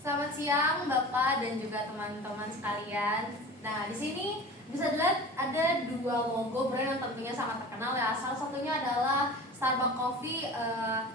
Selamat siang Bapak dan juga teman-teman sekalian. Nah, di sini bisa dilihat ada dua logo brand yang tentunya sangat terkenal ya. Salah satunya adalah Starbucks Coffee,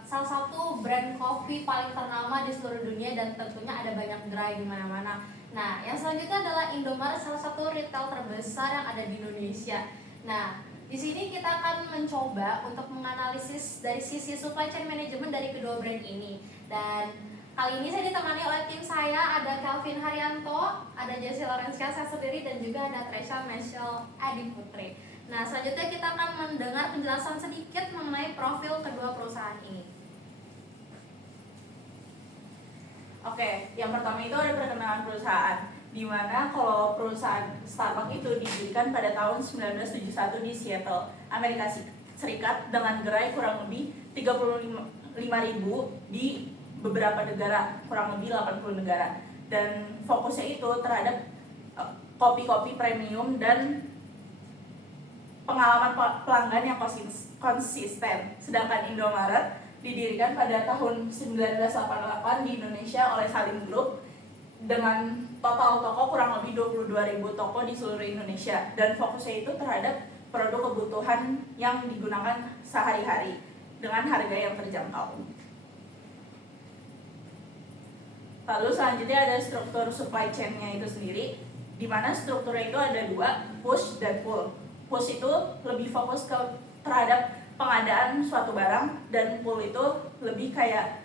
salah satu brand kopi paling ternama di seluruh dunia dan tentunya ada banyak gerai di mana-mana. Nah, yang selanjutnya adalah Indomaret, salah satu retail terbesar yang ada di Indonesia. Nah, di sini kita akan mencoba untuk menganalisis dari sisi supply chain management dari kedua brand ini. Dan kali ini saya ditemani oleh tim saya, ada Calvin Haryanto, ada Jessie Lorenska saya sendiri, dan juga ada Tresha Michelle Adi Putri. Nah, selanjutnya kita akan mendengar penjelasan sedikit mengenai profil kedua perusahaan ini. Oke, yang pertama itu ada perkenalan perusahaan, di mana kalau perusahaan Starbucks itu didirikan pada tahun 1971 di Seattle, Amerika Serikat, dengan gerai kurang lebih 35.000 di beberapa negara, kurang lebih 80 negara. Dan fokusnya itu terhadap kopi-kopi premium dan pengalaman pelanggan yang konsisten. Sedangkan Indomaret didirikan pada tahun 1988 di Indonesia oleh Salim Group dengan total toko kurang lebih 22.000 toko di seluruh Indonesia, dan fokusnya itu terhadap produk kebutuhan yang digunakan sehari-hari dengan harga yang terjangkau. Lalu selanjutnya ada struktur supply chain-nya itu sendiri, di mana strukturnya itu ada dua, push dan pull. Push itu lebih fokus terhadap pengadaan suatu barang, dan pull itu lebih kayak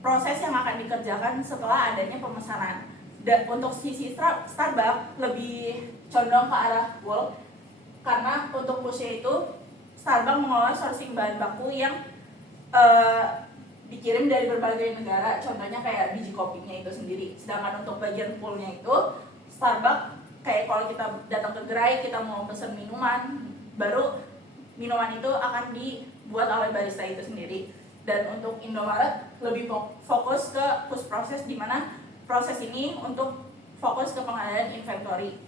proses yang akan dikerjakan setelah adanya pemesanan. Dan untuk sisi Starbucks lebih condong ke arah pull, karena untuk pushnya itu Starbucks mengolah sourcing bahan baku yang dikirim dari berbagai negara, contohnya kayak biji kopinya itu sendiri. Sedangkan untuk bagian pullnya itu Starbucks kayak kalau kita datang ke gerai, kita mau pesen minuman, baru minuman itu akan dibuat oleh barista itu sendiri. Dan untuk Indomaret lebih fokus ke push proses, di mana proses ini untuk fokus ke pengadaan inventory.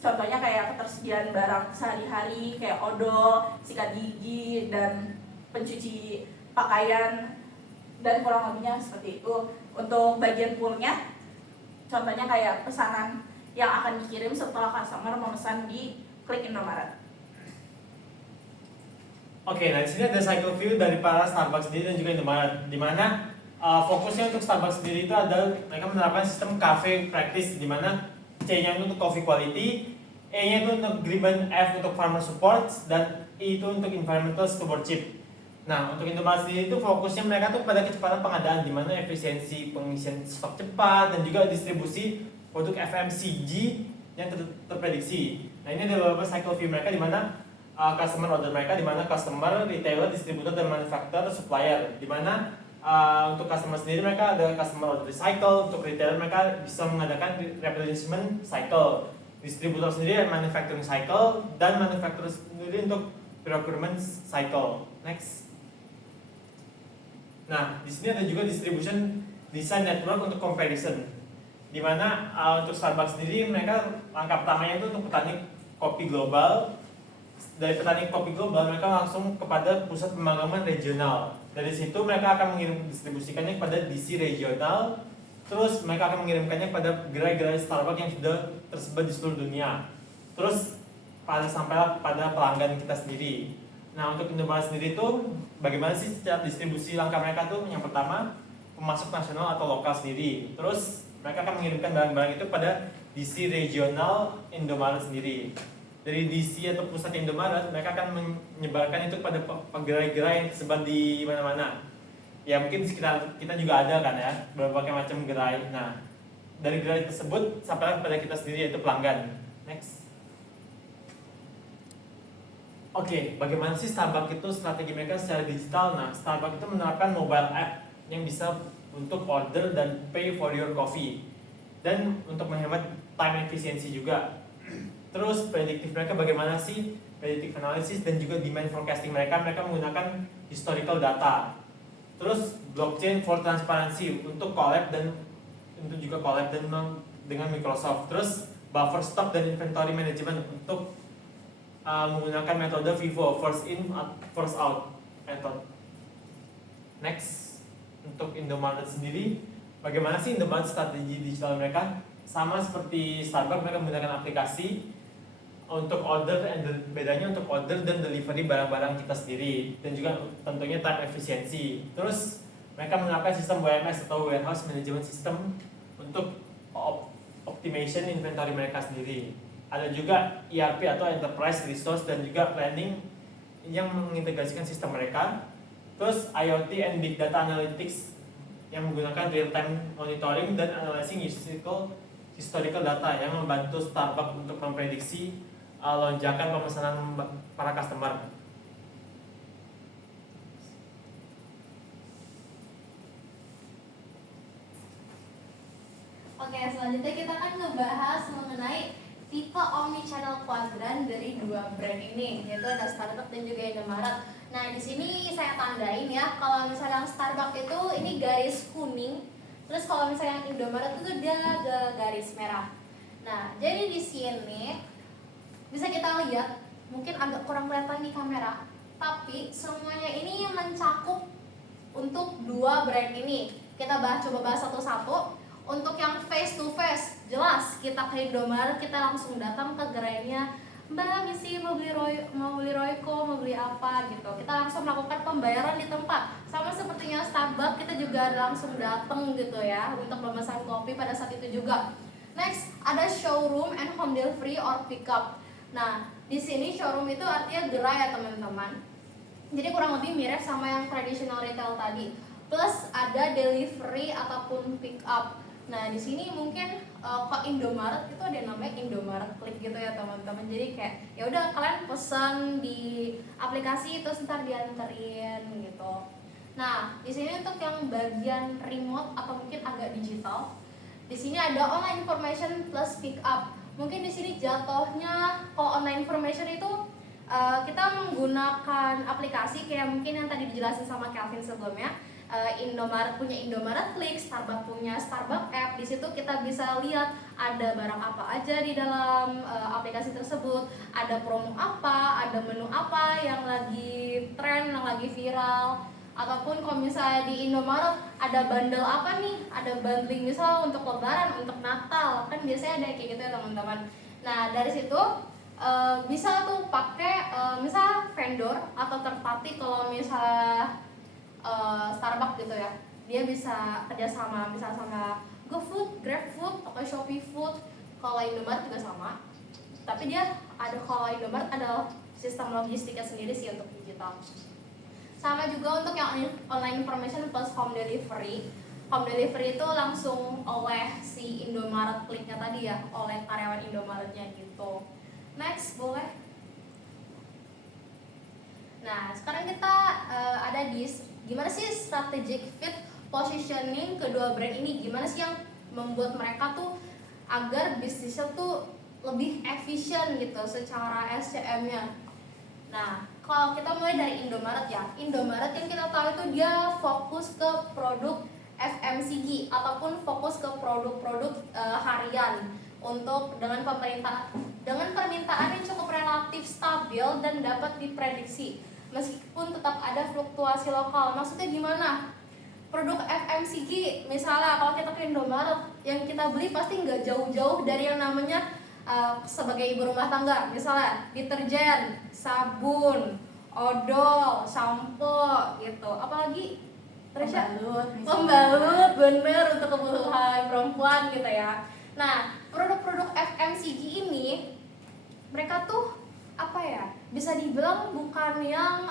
Contohnya kayak ketersediaan barang sehari-hari kayak odol, sikat gigi, dan pencuci pakaian, dan kurang lebihnya seperti itu. Untuk bagian pullnya, contohnya kayak pesanan yang akan dikirim setelah customer memesan di klik Indomaret. Oke, nah di sini ada cycle view dari para Starbucks sendiri dan juga Indomaret, di mana fokusnya untuk Starbucks sendiri itu adalah mereka menerapkan sistem cafe practice, di mana C-nya itu untuk coffee quality, E-nya itu untuk agreement, F untuk farmer support, dan I itu untuk environmental stewardship. Nah, untuk Indomaret sendiri itu fokusnya mereka tuh pada kecepatan pengadaan, di mana efisiensi pengisian stok cepat dan juga distribusi produk FMCG yang terprediksi. Nah, ini ada beberapa cycle view mereka, di mana customer order mereka, di mana customer, retailer, distributor, dan manufacturer, supplier. Di mana untuk customer sendiri mereka ada customer order cycle, untuk retailer mereka bisa mengadakan replenishment cycle, distributor sendiri manufacturing cycle, dan manufacturer sendiri untuk procurement cycle. Next. Nah, di sini ada juga distribution design network untuk comparison, di mana untuk Starbucks sendiri mereka langkah pertamanya itu untuk petani kopi global. Dari petani kopi global mereka langsung kepada pusat pemanggangan regional. Dari situ mereka akan distribusikannya kepada DC regional. Terus mereka akan mengirimkannya pada gerai-gerai Starbucks yang sudah tersebar di seluruh dunia. Terus sampailah pada pelanggan kita sendiri. Nah, untuk Indomaret sendiri itu bagaimana sih secara distribusi langkah mereka tuh? Yang pertama, pemasok nasional atau lokal sendiri. Terus mereka akan mengirimkan barang-barang itu pada DC regional Indomaret sendiri. Dari DC atau pusat Indomaret, mereka akan menyebarkan itu pada gerai-gerai yang tersebar di mana-mana. Ya mungkin di sekitar kita juga ada kan ya, berbagai macam gerai. Nah, dari gerai tersebut sampai kepada kita sendiri, yaitu pelanggan. Next. Oke, bagaimana sih Starbucks itu strategi mereka secara digital? Nah, Starbucks itu menerapkan mobile app yang bisa untuk order dan pay for your coffee, dan untuk menghemat time efisiensi juga. Terus prediktif mereka bagaimana sih? Predictive analysis dan juga demand forecasting mereka menggunakan historical data. Terus blockchain for transparency untuk collab dan dengan Microsoft. Terus buffer stock dan inventory management untuk menggunakan metode FIFO, first in first out method. Next, untuk Indomaret sendiri bagaimana sih Indomaret strategi digital mereka. Sama seperti Starbucks, mereka menggunakan aplikasi untuk order, bedanya untuk order dan delivery barang-barang kita sendiri, dan juga tentunya time efisiensi. Terus mereka menggunakan sistem WMS atau warehouse management system untuk optimization inventory mereka sendiri. Ada juga ERP atau enterprise resource dan juga planning yang mengintegrasikan sistem mereka. Terus IoT and big data analytics yang menggunakan real time monitoring dan analyzing historical data yang membantu Starbucks untuk memprediksi lonjakan pemesanan para customer. Oke, selanjutnya kita akan ngebahas mengenai tipe omnichannel quadrant dari dua brand ini, yaitu ada Starbucks dan juga Indomaret. Nah, di sini saya tandain ya, kalau misalnya Starbucks itu ini garis kuning, terus kalau misalnya Indomaret itu dia garis merah. Nah, jadi di sini bisa kita lihat, mungkin agak kurang kelihatan di kamera, tapi semuanya ini mencakup untuk dua brand ini. Kita coba bahas satu-satu. Untuk yang face to face, jelas kita ke Indomaret, kita langsung datang ke gerainya, Mbak misi mau beli Royco, mau beli apa gitu. Kita langsung melakukan pembayaran di tempat. Sama sepertinya Starbucks, kita juga langsung datang gitu ya untuk memesan kopi pada saat itu juga. Next, ada showroom and home delivery or pickup. Nah, di sini showroom itu artinya gerai ya teman-teman. Jadi kurang lebih mirip sama yang traditional retail tadi. Plus ada delivery ataupun pickup. Nah, di sini mungkin ke Indomaret itu ada yang namanya Indomaret Klik gitu ya teman-teman. Jadi kayak ya udah kalian pesan di aplikasi itu ntar dianterin gitu. Nah, di sini untuk yang bagian remote atau mungkin agak digital, di sini ada online information plus pickup. Mungkin di sini jatuhnya kalau online information itu kita menggunakan aplikasi kayak mungkin yang tadi dijelasin sama Kelvin sebelumnya. Indomaret punya Indomaret Klik, Starbucks punya Starbucks App. Di situ kita bisa lihat ada barang apa aja di dalam aplikasi tersebut, ada promo apa, ada menu apa yang lagi tren, yang lagi viral. Ataupun kalau misalnya di Indomaret ada bundle apa nih, ada bundling misal untuk Lebaran, untuk Natal, kan biasanya ada kayak gitu ya teman-teman. Nah, dari situ bisa tuh pakai misal vendor atau third party. Kalau misalnya Starbucks gitu ya, dia bisa kerjasama misal sama GoFood, GrabFood, atau Shopee Food. Kalau Indomaret juga sama, tapi dia ada, kalau Indomaret ada sistem logistiknya sendiri sih untuk digital. Sama juga untuk yang online information plus home delivery. Home delivery itu langsung oleh si Indomaret Kliknya tadi ya, oleh karyawan Indomaretnya gitu. Next, boleh. Nah, sekarang kita ada di gimana sih strategic fit positioning kedua brand ini, gimana sih yang membuat mereka tuh agar bisnisnya tuh lebih efisien gitu secara SCM-nya. Nah, kalau kita mulai dari Indomaret ya, Indomaret yang kita tahu itu dia fokus ke produk FMCG ataupun fokus ke produk-produk harian untuk dengan permintaan yang cukup relatif stabil dan dapat diprediksi meskipun tetap ada fluktuasi lokal. Maksudnya gimana? Produk FMCG misalnya kalau kita ke Indomaret, yang kita beli pasti nggak jauh-jauh dari yang namanya sebagai ibu rumah tangga, misalnya deterjen, sabun, odol, sampo gitu. Apalagi pembalut bener untuk kebutuhan perempuan gitu ya. Nah, produk-produk FMCG ini mereka tuh apa ya, bisa dibilang bukan yang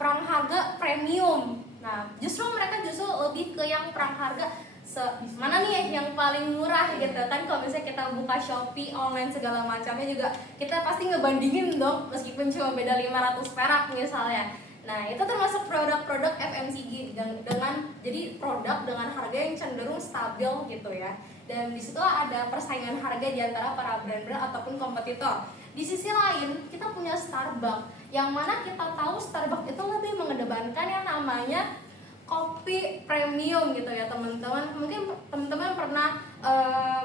perang harga premium. Nah, justru mereka lebih ke yang perang harga mana nih yang paling murah gitu kan. Kalau misalnya kita buka Shopee online segala macamnya juga kita pasti ngebandingin dong, meskipun cuma beda 500 perak misalnya. Nah, itu termasuk produk-produk FMCG dengan jadi produk dengan harga yang cenderung stabil gitu ya. Dan disitulah ada persaingan harga di antara para brand-brand ataupun kompetitor. Di sisi lain, kita punya Starbucks, yang mana kita tahu Starbucks itu lebih mengedepankan yang namanya kopi premium gitu ya teman-teman. Mungkin teman-teman pernah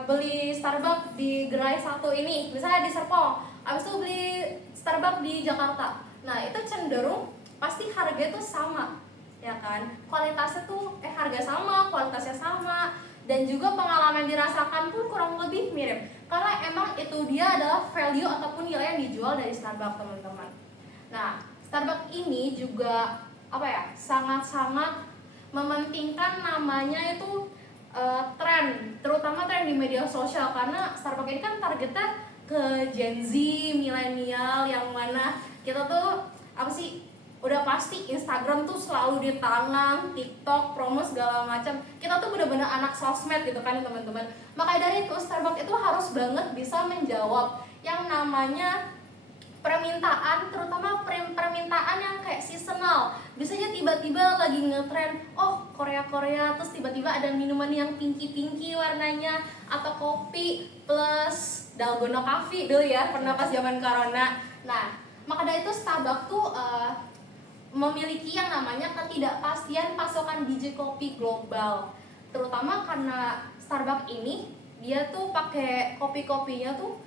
beli Starbucks di gerai satu ini, misalnya di Serpong, habis itu beli Starbucks di Jakarta. Nah, itu cenderung pasti harga itu sama, ya kan? Kualitasnya tuh harga sama, kualitasnya sama, dan juga pengalaman dirasakan pun kurang lebih mirip, karena emang itu dia adalah value ataupun nilai yang dijual dari Starbucks, teman-teman. Nah, Starbucks ini juga sangat-sangat mementingkan namanya itu tren, terutama tren di media sosial, karena Starbucks ini kan targetnya ke Gen Z, milenial, yang mana kita tuh udah pasti Instagram tuh selalu di tangan, TikTok, promo segala macam. Kita tuh bener-bener anak sosmed gitu kan, teman-teman. Makanya dari itu Starbucks itu harus banget bisa menjawab yang namanya permintaan, terutama permintaan yang kayak seasonal. Biasanya tiba-tiba lagi ngetren, Korea, terus tiba-tiba ada minuman yang pinky warnanya, atau kopi plus dalgona coffee dulu ya, pernah pas zaman corona. Nah, maka dari itu Starbucks tuh memiliki yang namanya ketidakpastian pasokan biji kopi global, terutama karena Starbucks ini dia tuh pakai kopinya tuh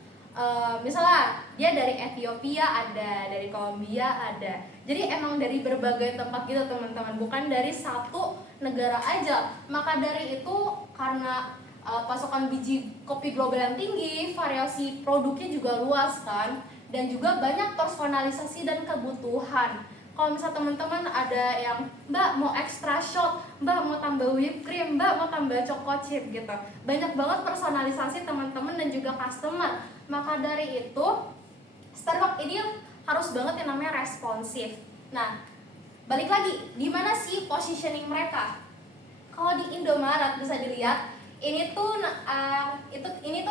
misalnya dia dari Ethiopia ada, dari Kolombia ada, jadi emang dari berbagai tempat gitu, teman-teman, bukan dari satu negara aja. Maka dari itu karena pasokan biji kopi global yang tinggi, variasi produknya juga luas kan, dan juga banyak personalisasi dan kebutuhan. Kalau misal teman-teman ada yang, Mbak mau extra shot, Mbak mau tambah whipped cream, Mbak mau tambah choco chip gitu, banyak banget personalisasi teman-teman dan juga customer. Maka dari itu Starbucks ini harus banget yang namanya responsif. Nah, balik lagi, di mana sih positioning mereka? Kalau di Indomaret bisa dilihat, ini tuh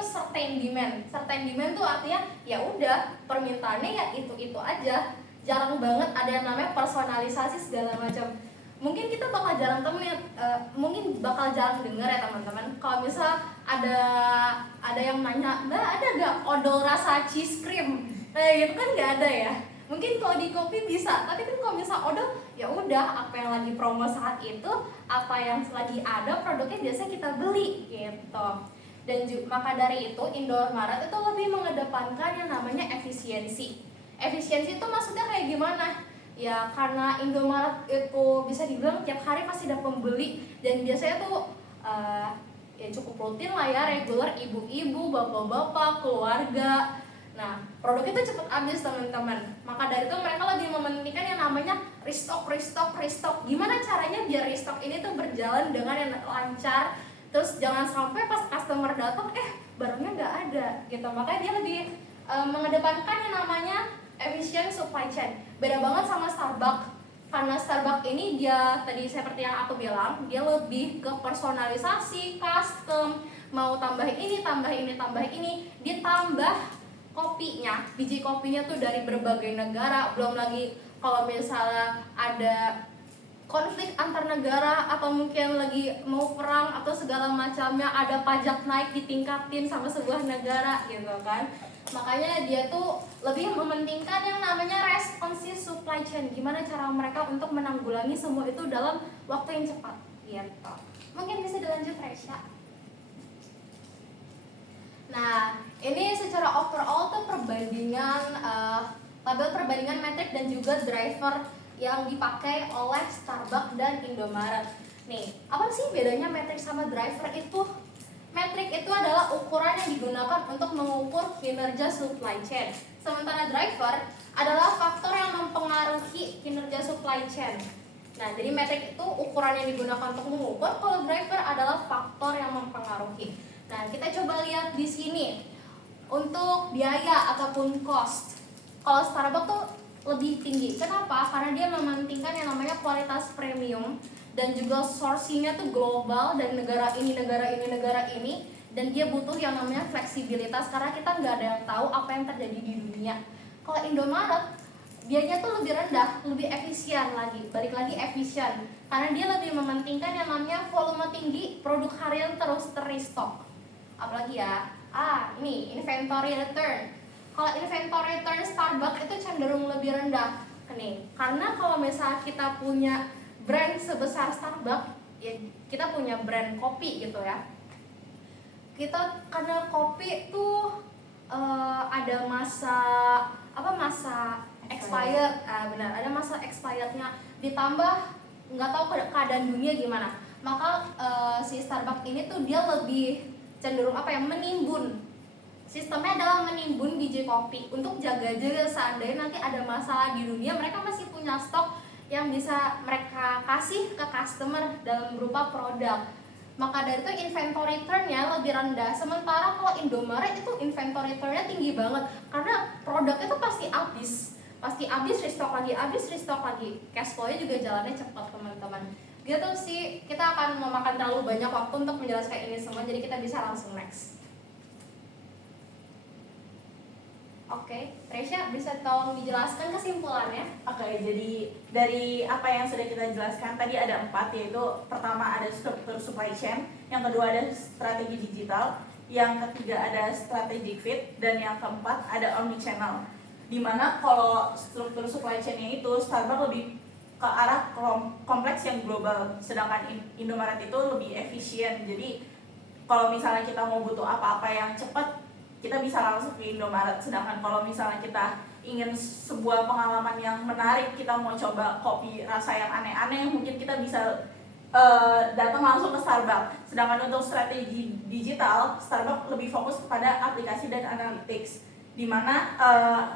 certain demand. Certain demand tuh artinya ya udah permintaannya ya itu aja. Jarang banget ada yang namanya personalisasi segala macam. Mungkin kita bakal jarang dengar ya, teman-teman. Kalau misal ada yang nanya, Mbak ada nggak odol rasa cheese cream? Gitu kan nggak ada ya. Mungkin kalau di kopi bisa, tapi kan kalau misal odol ya udah apa yang lagi promo saat itu, apa yang lagi ada produknya biasa kita beli gitu. Dan maka dari itu Indomaret itu lebih mengedepankan yang namanya efisiensi. Efisiensi itu maksudnya kayak gimana? Ya karena Indomaret itu bisa dibilang tiap hari pasti ada pembeli, dan biasanya tuh ya cukup rutin lah ya, reguler, ibu-ibu, bapak-bapak, keluarga. Nah, produk itu cepet habis, teman-teman. Maka dari itu mereka lebih mementingkan yang namanya restock. Gimana caranya biar restock ini tuh berjalan dengan yang lancar, terus jangan sampai pas customer datang barangnya nggak ada gitu. Makanya dia lebih mengedepankan yang namanya efficient supply chain. Beda banget sama Starbucks, karena Starbucks ini dia tadi seperti yang aku bilang, dia lebih ke personalisasi, custom, mau tambah ini, ditambah kopinya, biji kopinya tuh dari berbagai negara. Belum lagi kalau misalnya ada konflik antar negara atau mungkin lagi mau perang atau segala macamnya, ada pajak naik ditingkatin sama sebuah negara gitu kan. Makanya dia tuh lebih mementingkan yang namanya responsive supply chain. Gimana cara mereka untuk menanggulangi semua itu dalam waktu yang cepat gitu. Mungkin bisa dilanjut, Resya. Nah, ini secara overall tuh tabel perbandingan metrik dan juga driver yang dipakai oleh Starbucks dan Indomaret. Nih, apa sih bedanya metrik sama driver itu? Metrik itu adalah ukuran yang digunakan untuk mengukur kinerja supply chain. Sementara driver adalah faktor yang mempengaruhi kinerja supply chain. Nah, jadi metrik itu ukuran yang digunakan untuk mengukur, kalau driver adalah faktor yang mempengaruhi. Nah, kita coba lihat di sini untuk biaya ataupun cost. Kalau Starbucks tuh lebih tinggi. Kenapa? Karena dia mementingkan yang namanya kualitas premium, dan juga sourcing-nya tuh global dari negara ini, dan dia butuh yang namanya fleksibilitas karena kita nggak ada yang tahu apa yang terjadi di dunia. Kalau Indomaret biayanya tuh lebih rendah, lebih efisien lagi, balik lagi efisien, karena dia lebih mementingkan yang namanya volume tinggi, produk harian terus terrestock. Apalagi ya, ini inventory return. Kalau inventory return Starbucks itu cenderung lebih rendah, nih, karena kalau misalnya kita punya brand sebesar Starbucks, ya kita punya brand kopi gitu ya. Karena kopi tuh ada masa expired, benar, ada masa expirednya. Ditambah nggak tahu keadaan dunia gimana. maka si Starbucks ini tuh dia lebih cenderung menimbun. Sistemnya adalah menimbun biji kopi untuk jaga-jaga seandainya nanti ada masalah di dunia, mereka masih punya stok yang bisa mereka kasih ke customer dalam berupa produk. Maka dari itu inventory turn-nya lebih rendah. Sementara kalau Indomaret itu inventory turn-nya tinggi banget karena produknya tuh pasti habis restock lagi. Cash flow-nya juga jalannya cepat teman-teman. Gitu sih, kita akan memakan terlalu banyak waktu untuk menjelaskan ini semua, jadi kita bisa langsung next. Oke, Tresya bisa tolong dijelaskan kesimpulannya? Oke, jadi dari apa yang sudah kita jelaskan tadi ada 4, yaitu pertama ada struktur supply chain, yang kedua ada strategi digital, yang ketiga ada strategic fit, dan yang keempat ada omnichannel. Dimana kalau struktur supply chain-nya itu Starbucks lebih ke arah kompleks yang global, sedangkan Indomaret itu lebih efisien. Jadi kalau misalnya kita mau butuh apa-apa yang cepat, kita bisa langsung ke Indomaret. Sedangkan kalau misalnya kita ingin sebuah pengalaman yang menarik, kita mau coba kopi rasa yang aneh-aneh, mungkin kita bisa datang langsung ke Starbucks. Sedangkan untuk strategi digital, Starbucks lebih fokus kepada aplikasi dan analytics, di mana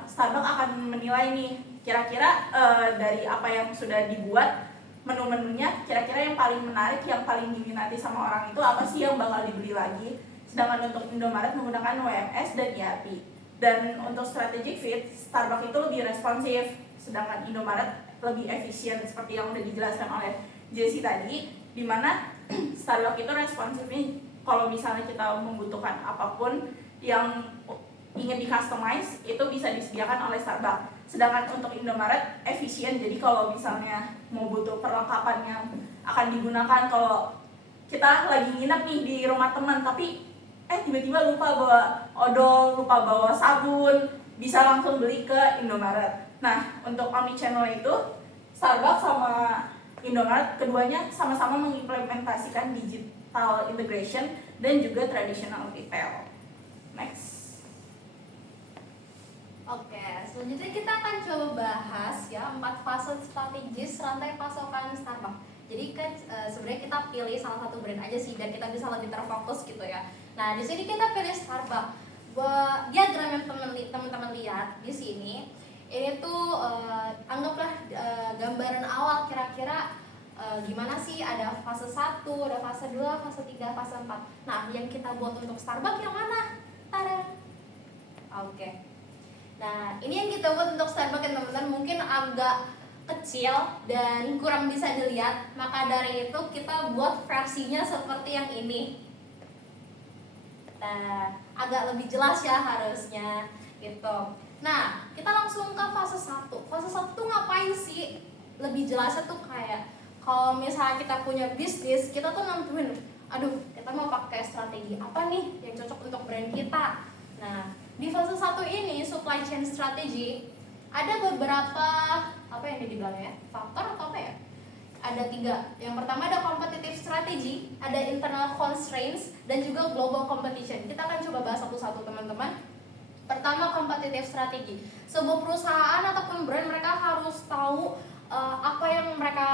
Starbucks akan menilai nih kira-kira dari apa yang sudah dibuat, menu-menunya kira-kira yang paling menarik, yang paling diminati sama orang itu apa sih yang bakal dibeli lagi. Sedangkan untuk Indomaret menggunakan WMS dan ERP. Dan untuk strategic fit, Starbucks itu lebih responsif, sedangkan Indomaret lebih efisien seperti yang udah dijelaskan oleh Jessie tadi, di mana Starbucks itu responsifnya kalau misalnya kita membutuhkan apapun yang ingin di-customize itu bisa disediakan oleh Starbucks. Sedangkan untuk Indomaret efisien, jadi kalau misalnya mau butuh perlengkapan yang akan digunakan kalau kita lagi nginep nih di rumah teman tapi tiba-tiba lupa bawa odol, lupa bawa sabun, bisa langsung beli ke Indomaret. Nah, untuk omnichannel itu Starbucks sama Indomaret keduanya sama-sama mengimplementasikan digital integration dan juga traditional retail. Next. Oke, selanjutnya kita akan coba bahas ya 4 fase strategis rantai pasokan Starbucks. Jadi kan sebenarnya kita pilih salah satu brand aja sih biar kita bisa lebih terfokus gitu ya. Nah, di sini kita pilih Starbucks. Diagram yang teman-teman lihat di sini, ini tuh anggaplah gambaran awal kira-kira gimana sih, ada fase 1, ada fase 2, fase 3, fase 4. Nah, yang kita buat untuk Starbucks yang mana? Tada. Oke. Nah, ini yang kita buat untuk Starbucks ya teman-teman, mungkin agak kecil dan kurang bisa dilihat, maka dari itu kita buat versinya seperti yang ini. Nah, agak lebih jelas ya harusnya gitu. Nah, kita langsung ke fase 1. Fase 1 tuh ngapain sih? Lebih jelasnya tuh kayak kalau misalnya kita punya bisnis, kita tuh nentuin, aduh, kita mau pakai strategi apa nih yang cocok untuk brand kita. Nah, di fase 1 ini supply chain strategy ada beberapa faktor atau apa ya? Ada 3. Yang pertama ada competitive strategy, ada internal constraints, dan juga global competition. Kita akan coba bahas satu-satu teman-teman. Pertama, competitive strategy. Sebuah perusahaan ataupun brand mereka harus tahu apa yang mereka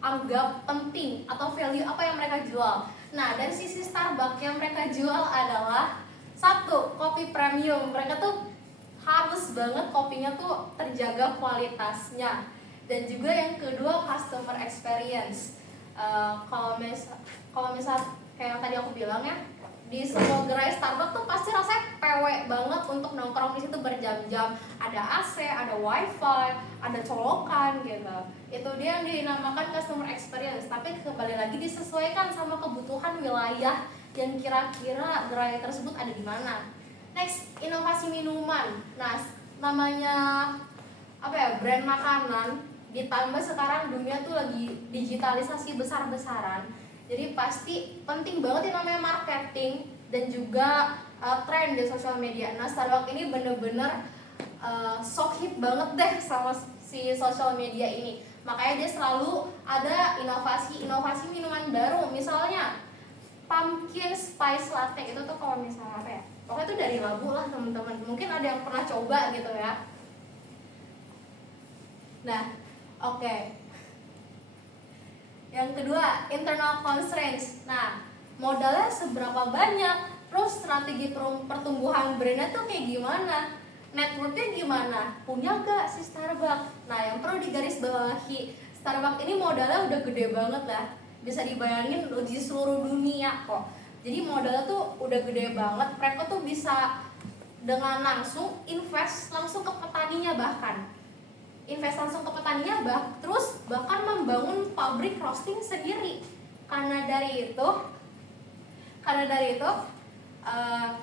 anggap penting atau value apa yang mereka jual. Nah, dari sisi Starbucks yang mereka jual adalah 1, kopi premium. Mereka tuh harus banget kopinya tuh terjaga kualitasnya. Dan juga yang kedua, customer experience. Kalau misal kayak yang tadi aku bilang ya, di semua gerai Starbucks tuh pasti rasanya PW banget untuk nongkrong di situ berjam-jam. Ada AC, ada wifi, ada colokan gitu. Itu dia yang dinamakan customer experience. Tapi kembali lagi disesuaikan sama kebutuhan wilayah yang kira-kira gerai tersebut ada di mana. Next, inovasi minuman. Nah, namanya brand makanan, ditambah sekarang dunia tuh lagi digitalisasi besar-besaran. Jadi pasti penting banget yang namanya marketing dan juga tren di sosial media. Nah, Starbucks ini bener-bener sok hit banget deh sama si sosial media ini. Makanya dia selalu ada inovasi minuman baru. Misalnya pumpkin spice latte, itu tuh kalau misalnya pokoknya itu dari labu lah teman-teman. Mungkin ada yang pernah coba gitu ya. Nah, oke. Yang kedua, internal constraints. Nah, modalnya seberapa banyak, terus strategi pertumbuhan brandnya tuh kayak gimana, networknya gimana, punya gak si Starbucks. Nah, yang perlu digarisbawahi, Starbucks ini modalnya udah gede banget lah, bisa dibayangin di seluruh dunia kok. Jadi modalnya tuh udah gede banget, mereka tuh bisa dengan langsung invest langsung ke petaninya, bahkan invest langsung ke petaninya, terus bahkan membangun pabrik roasting sendiri. Karena dari itu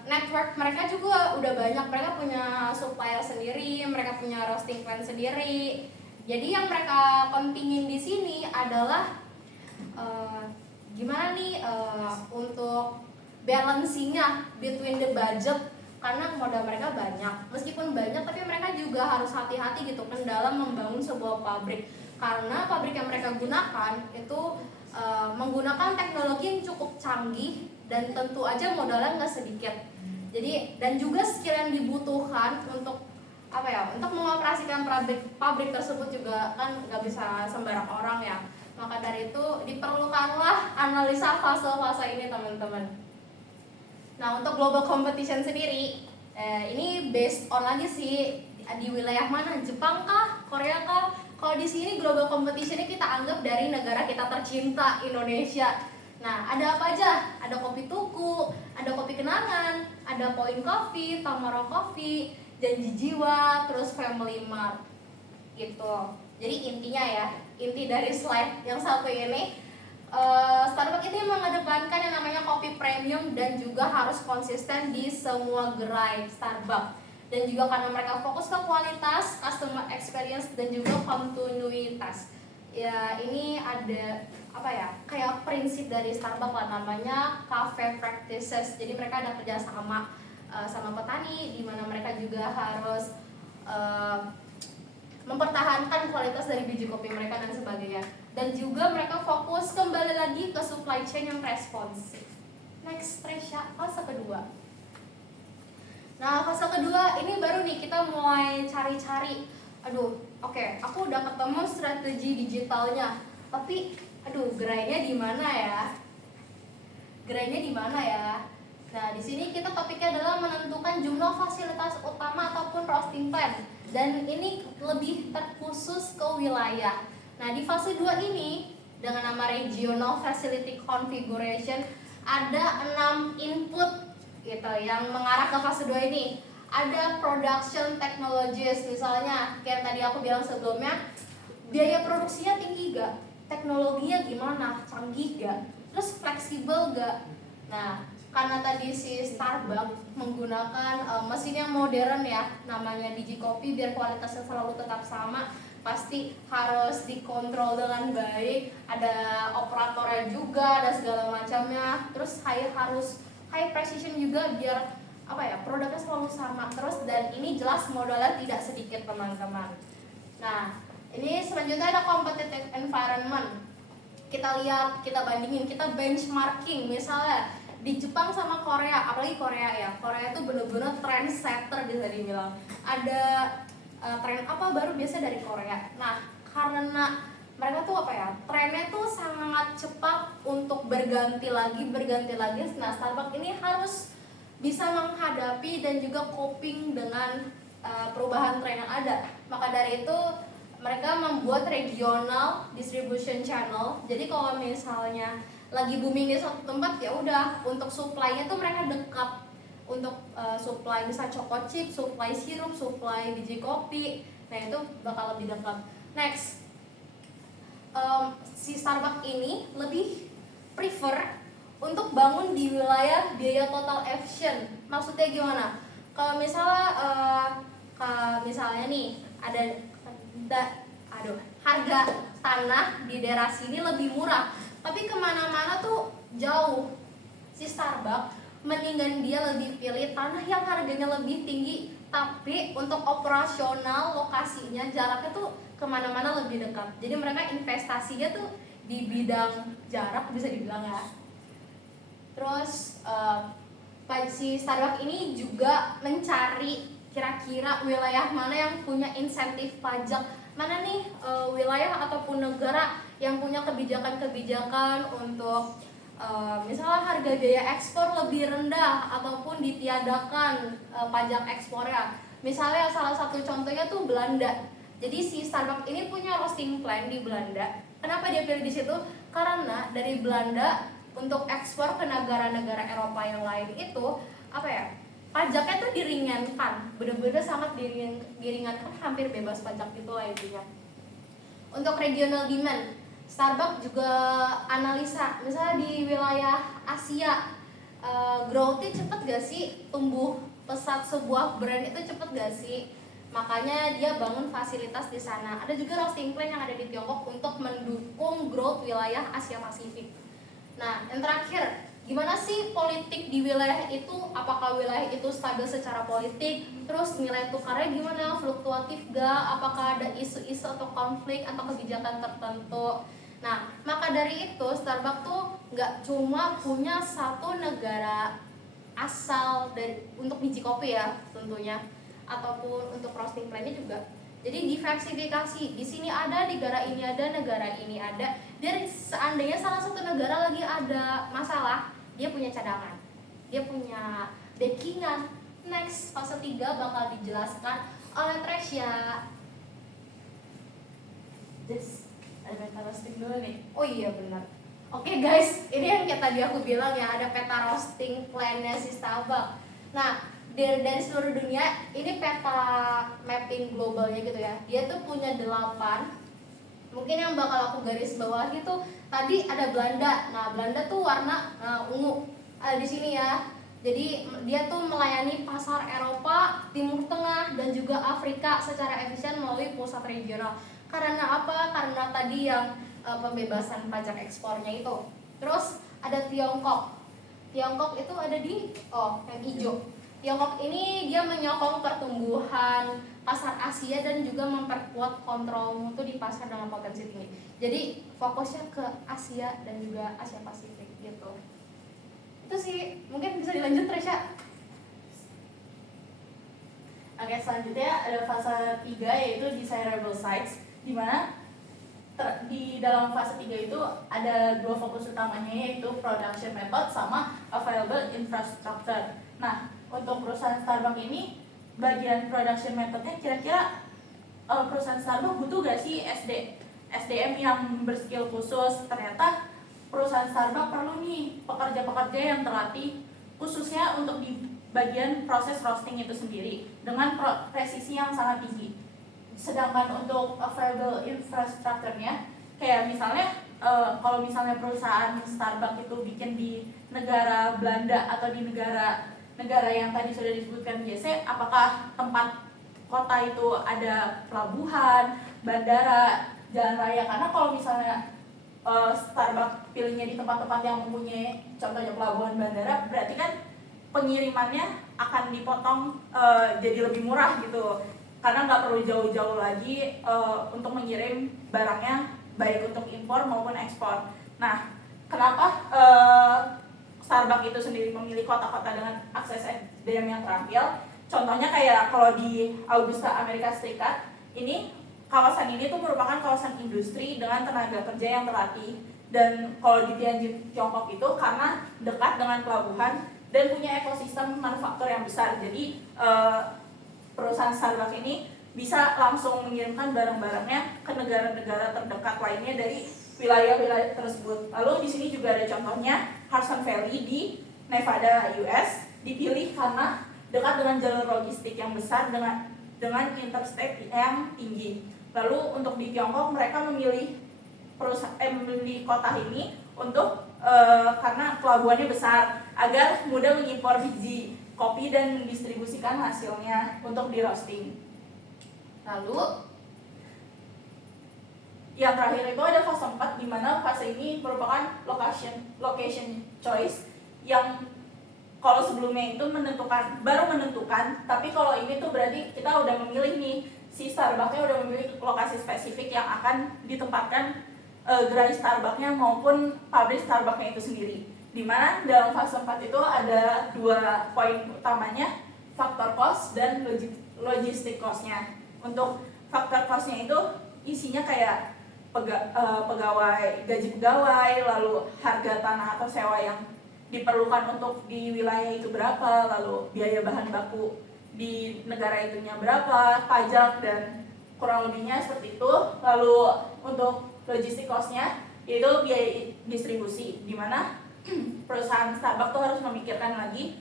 network mereka juga udah banyak, mereka punya supplier sendiri, mereka punya roasting plant sendiri. Jadi yang mereka pentingin di sini adalah gimana nih untuk balancingnya between the budget, karena modal mereka banyak. Meskipun banyak, tapi mereka juga harus hati-hati gitu kan dalam membangun sebuah pabrik, karena pabrik yang mereka gunakan itu menggunakan teknologi yang cukup canggih dan tentu aja modalnya nggak sedikit. Jadi dan juga skill yang dibutuhkan untuk untuk mengoperasikan pabrik tersebut juga kan nggak bisa sembarang orang ya. Maka dari itu diperlukanlah analisa fase-fase ini, teman-teman. Nah, untuk global competition sendiri, ini based on lagi sih di wilayah mana, Jepang kah, Korea kah? Kalau di sini global competition-nya kita anggap dari negara kita tercinta, Indonesia. Nah, ada apa aja? Ada Kopi Tuku, ada Kopi Kenangan, ada Point Coffee, Tamaro Coffee, Janji Jiwa, terus Family Mart gitu. Jadi intinya ya, inti dari slide yang satu ini, Starbucks ini mengedepankan yang namanya kopi premium dan juga harus konsisten di semua gerai Starbucks. Dan juga karena mereka fokus ke kualitas, customer experience, dan juga kontinuitas. Ya, ini ada kayak prinsip dari Starbucks lah, namanya cafe practices. Jadi mereka ada kerjasama sama petani, di mana mereka juga harus mempertahankan kualitas dari biji kopi mereka dan sebagainya. Dan juga mereka fokus kembali lagi ke supply chain yang responsif. Next, Tresya, fase kedua. Nah, fase kedua ini baru nih kita mulai cari-cari. Aku udah ketemu strategi digitalnya, tapi gerainya di mana ya? Nah, di sini kita topiknya adalah menentukan jumlah fasilitas utama ataupun roasting plant, dan ini lebih terkhusus ke wilayah. Nah, di fase 2 ini dengan nama Regional Facility Configuration ada 6 input gitu yang mengarah ke fase 2 ini. Ada production technologies, misalnya kayak tadi aku bilang sebelumnya, biaya produksinya tinggi gak? Teknologinya gimana? Canggih gak? Terus fleksibel gak? Nah, karena tadi si Starbucks menggunakan mesin yang modern ya, namanya DigiCopy, biar kualitasnya selalu tetap sama, pasti harus dikontrol dengan baik, ada operatornya juga, ada segala macamnya, terus harus high precision juga biar produknya selalu sama terus, dan ini jelas modalnya tidak sedikit, teman-teman. Nah, ini selanjutnya ada competitive environment. Kita lihat, kita bandingin, kita benchmarking, misalnya di Jepang sama Korea, apalagi Korea ya. Korea itu bener-bener trendsetter bisa dibilang. Ada tren apa baru biasa dari Korea. Nah, karena mereka tuh trennya tuh sangat cepat untuk berganti lagi. Nah, Starbucks ini harus bisa menghadapi dan juga coping dengan perubahan tren yang ada. Maka dari itu mereka membuat regional distribution channel. Jadi kalau misalnya lagi booming di suatu tempat, ya udah untuk supply-nya tuh mereka dekat. Untuk supply bisa choco chip, supply sirup, supply biji kopi. Nah, itu bakal lebih dekat. Next, si Starbucks ini lebih prefer untuk bangun di wilayah biaya total efisien. Maksudnya gimana? Kalau misalnya nih ada harga tanah di daerah sini lebih murah, tapi kemana-mana tuh jauh. Si Starbucks mendingan dia lebih pilih tanah yang harganya lebih tinggi, tapi untuk operasional lokasinya jaraknya tuh kemana-mana lebih dekat. Jadi mereka investasinya tuh di bidang jarak bisa dibilang ya. Terus si Starbucks ini juga mencari kira-kira wilayah mana yang punya insentif pajak, mana nih wilayah ataupun negara yang punya kebijakan-kebijakan untuk misalnya harga biaya ekspor lebih rendah ataupun ditiadakan pajak ekspornya. Misalnya salah satu contohnya tuh Belanda. Jadi si Starbucks ini punya roasting plant di Belanda. Kenapa dia pilih di situ? Karena dari Belanda untuk ekspor ke negara-negara Eropa yang lain itu pajaknya tuh diringankan, benar-benar sangat diringankan, hampir bebas pajak gitu lah intinya. Untuk regional demand, Starbucks juga analisa, misalnya di wilayah Asia, growth-nya cepet gak sih? Tumbuh pesat sebuah brand itu cepet gak sih? Makanya dia bangun fasilitas di sana. Ada juga roasting plant yang ada di Tiongkok untuk mendukung growth wilayah Asia Pasifik. Nah, yang terakhir, gimana sih politik di wilayah itu? Apakah wilayah itu stabil secara politik? Terus nilai tukarnya gimana? Fluktuatif gak? Apakah ada isu-isu atau konflik atau kebijakan tertentu? Nah, maka dari itu Starbucks tuh nggak cuma punya satu negara asal untuk biji kopi ya tentunya, ataupun untuk roasting plant-nya juga. Jadi diversifikasi, di sini ada, negara ini ada. Dan seandainya salah satu negara lagi ada masalah, dia punya cadangan, dia punya backingan. Next, fase 3 bakal dijelaskan oleh Tresya. Ada peta roasting dulu nih. Oh iya benar. Oke guys, ini yang kayak tadi aku bilang ya, ada peta roasting plan-nya si Starbucks. Nah, dari seluruh dunia, ini peta mapping globalnya gitu ya. Dia tuh punya 8. Mungkin yang bakal aku garis bawahi tuh tadi ada Belanda. Nah, Belanda tuh warna ungu. Ada di sini ya. Jadi dia tuh melayani pasar Eropa, Timur Tengah, dan juga Afrika secara efisien melalui pusat regional. Karena apa? Karena tadi yang pembebasan pajak ekspornya itu. Terus ada Tiongkok. Tiongkok itu ada di yang hijau. Tiongkok ini dia menyokong pertumbuhan pasar Asia dan juga memperkuat kontrol mutu di pasar dengan potensi tinggi. Jadi fokusnya ke Asia dan juga Asia Pasifik gitu. Itu sih, mungkin bisa dilanjut Tresya. Oke, selanjutnya ada fase 3 yaitu desirable sites, di mana di dalam fase 3 itu ada 2 fokus utamanya, yaitu production method sama available infrastructure. Nah, untuk perusahaan Starbucks ini bagian production methodnya kira-kira perusahaan Starbucks butuh gak sih SDM yang berskill khusus? Ternyata perusahaan Starbucks perlu nih pekerja-pekerja yang terlatih khususnya untuk di bagian proses roasting itu sendiri dengan presisi yang sangat tinggi. Sedangkan untuk available infrastructure-nya, kayak misalnya kalau misalnya perusahaan Starbucks itu bikin di negara Belanda atau di negara yang tadi sudah disebutkan JC, apakah tempat kota itu ada pelabuhan, bandara, jalan raya? Karena kalau misalnya Starbucks pilihnya di tempat-tempat yang mempunyai contohnya pelabuhan, bandara, berarti kan pengirimannya akan dipotong jadi lebih murah gitu, karena nggak perlu jauh-jauh lagi untuk mengirim barangnya baik untuk impor maupun ekspor. Nah, kenapa Starbucks itu sendiri memilih kota-kota dengan akses SDM yang terampil? Contohnya kayak kalau di Augusta, Amerika Serikat, ini kawasan ini tuh merupakan kawasan industri dengan tenaga kerja yang terlatih. Dan kalau di Tianjin, Tiongkok itu karena dekat dengan pelabuhan dan punya ekosistem manufaktur yang besar. Jadi perusahaan Starbucks ini bisa langsung mengirimkan barang-barangnya ke negara-negara terdekat lainnya dari wilayah-wilayah tersebut. Lalu di sini juga ada contohnya Hudson Valley di Nevada, US, dipilih karena dekat dengan jalur logistik yang besar dengan interstate yang tinggi. Lalu untuk di Tiongkok mereka memilih kota ini untuk karena pelabuhannya besar agar mudah mengimpor biji kopi dan mendistribusikan hasilnya untuk di roasting. Lalu yang terakhir itu ada fase 4, di mana fase ini merupakan location choice, yang kalau sebelumnya itu baru menentukan, tapi kalau ini tuh berarti kita udah memilih nih, si Starbucksnya udah memilih lokasi spesifik yang akan ditempatkan gerai Starbucksnya maupun pabrik Starbucksnya itu sendiri. Dimana dalam fase 4 itu ada 2 poin utamanya, faktor cost dan logistik costnya. Untuk faktor costnya itu isinya kayak pegawai, gaji pegawai, lalu harga tanah atau sewa yang diperlukan untuk di wilayah itu berapa, lalu biaya bahan baku di negara itunya berapa, pajak dan kurang lebihnya seperti itu. Lalu untuk logistik cost-nya itu biaya distribusi, di mana perusahaan Starbucks tuh harus memikirkan lagi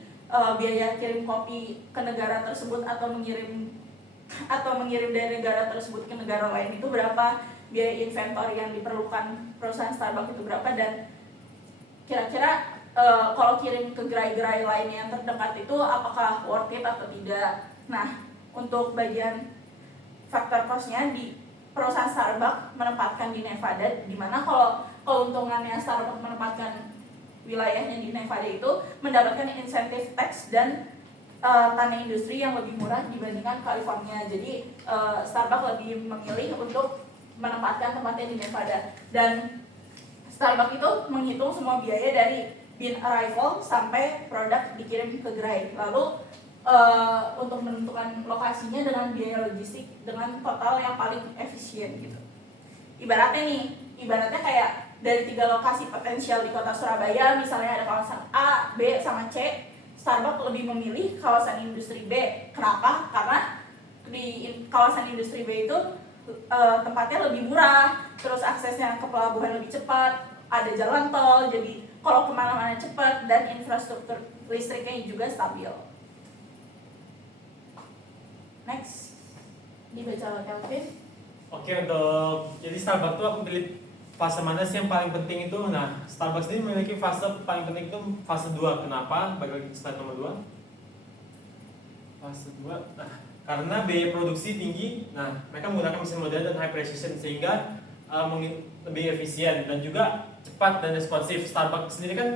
biaya kirim kopi ke negara tersebut atau mengirim dari negara tersebut ke negara lain itu berapa, biaya inventory yang diperlukan perusahaan Starbucks itu berapa, dan kira-kira kalau kirim ke gerai-gerai lain yang terdekat itu apakah worth it atau tidak. Nah, untuk bagian faktor cost-nya di perusahaan Starbucks menempatkan di Nevada, di mana kalau keuntungannya Starbucks menempatkan wilayahnya di Nevada itu mendapatkan insentif tax dan tanah industri yang lebih murah dibandingkan California. Jadi Starbucks lebih memilih untuk menempatkan tempatnya di Nevada, dan Starbucks itu menghitung semua biaya dari bean arrival sampai produk dikirim ke gerai, lalu untuk menentukan lokasinya dengan biaya logistik dengan total yang paling efisien gitu. Ibaratnya kayak dari 3 lokasi potensial di kota Surabaya, misalnya ada kawasan A, B, sama C, Starbucks lebih memilih kawasan industri B. Kenapa? Karena di kawasan industri B itu tempatnya lebih murah, terus aksesnya ke pelabuhan lebih cepat, ada jalan tol, jadi kalau kemana-mana cepat, dan infrastruktur listriknya juga stabil. Next, dibaca oleh Kelvin. Oke, untuk jadi Starbucks tuh aku pilih fase mana sih yang paling penting itu. Nah, Starbucks ini memiliki fase paling penting itu fase 2. Kenapa? Bagi slide nomor 2. Fase 2. Nah, karena biaya produksi tinggi, nah mereka menggunakan mesin modern dan high precision sehingga lebih efisien dan juga cepat dan responsif. Starbucks sendiri kan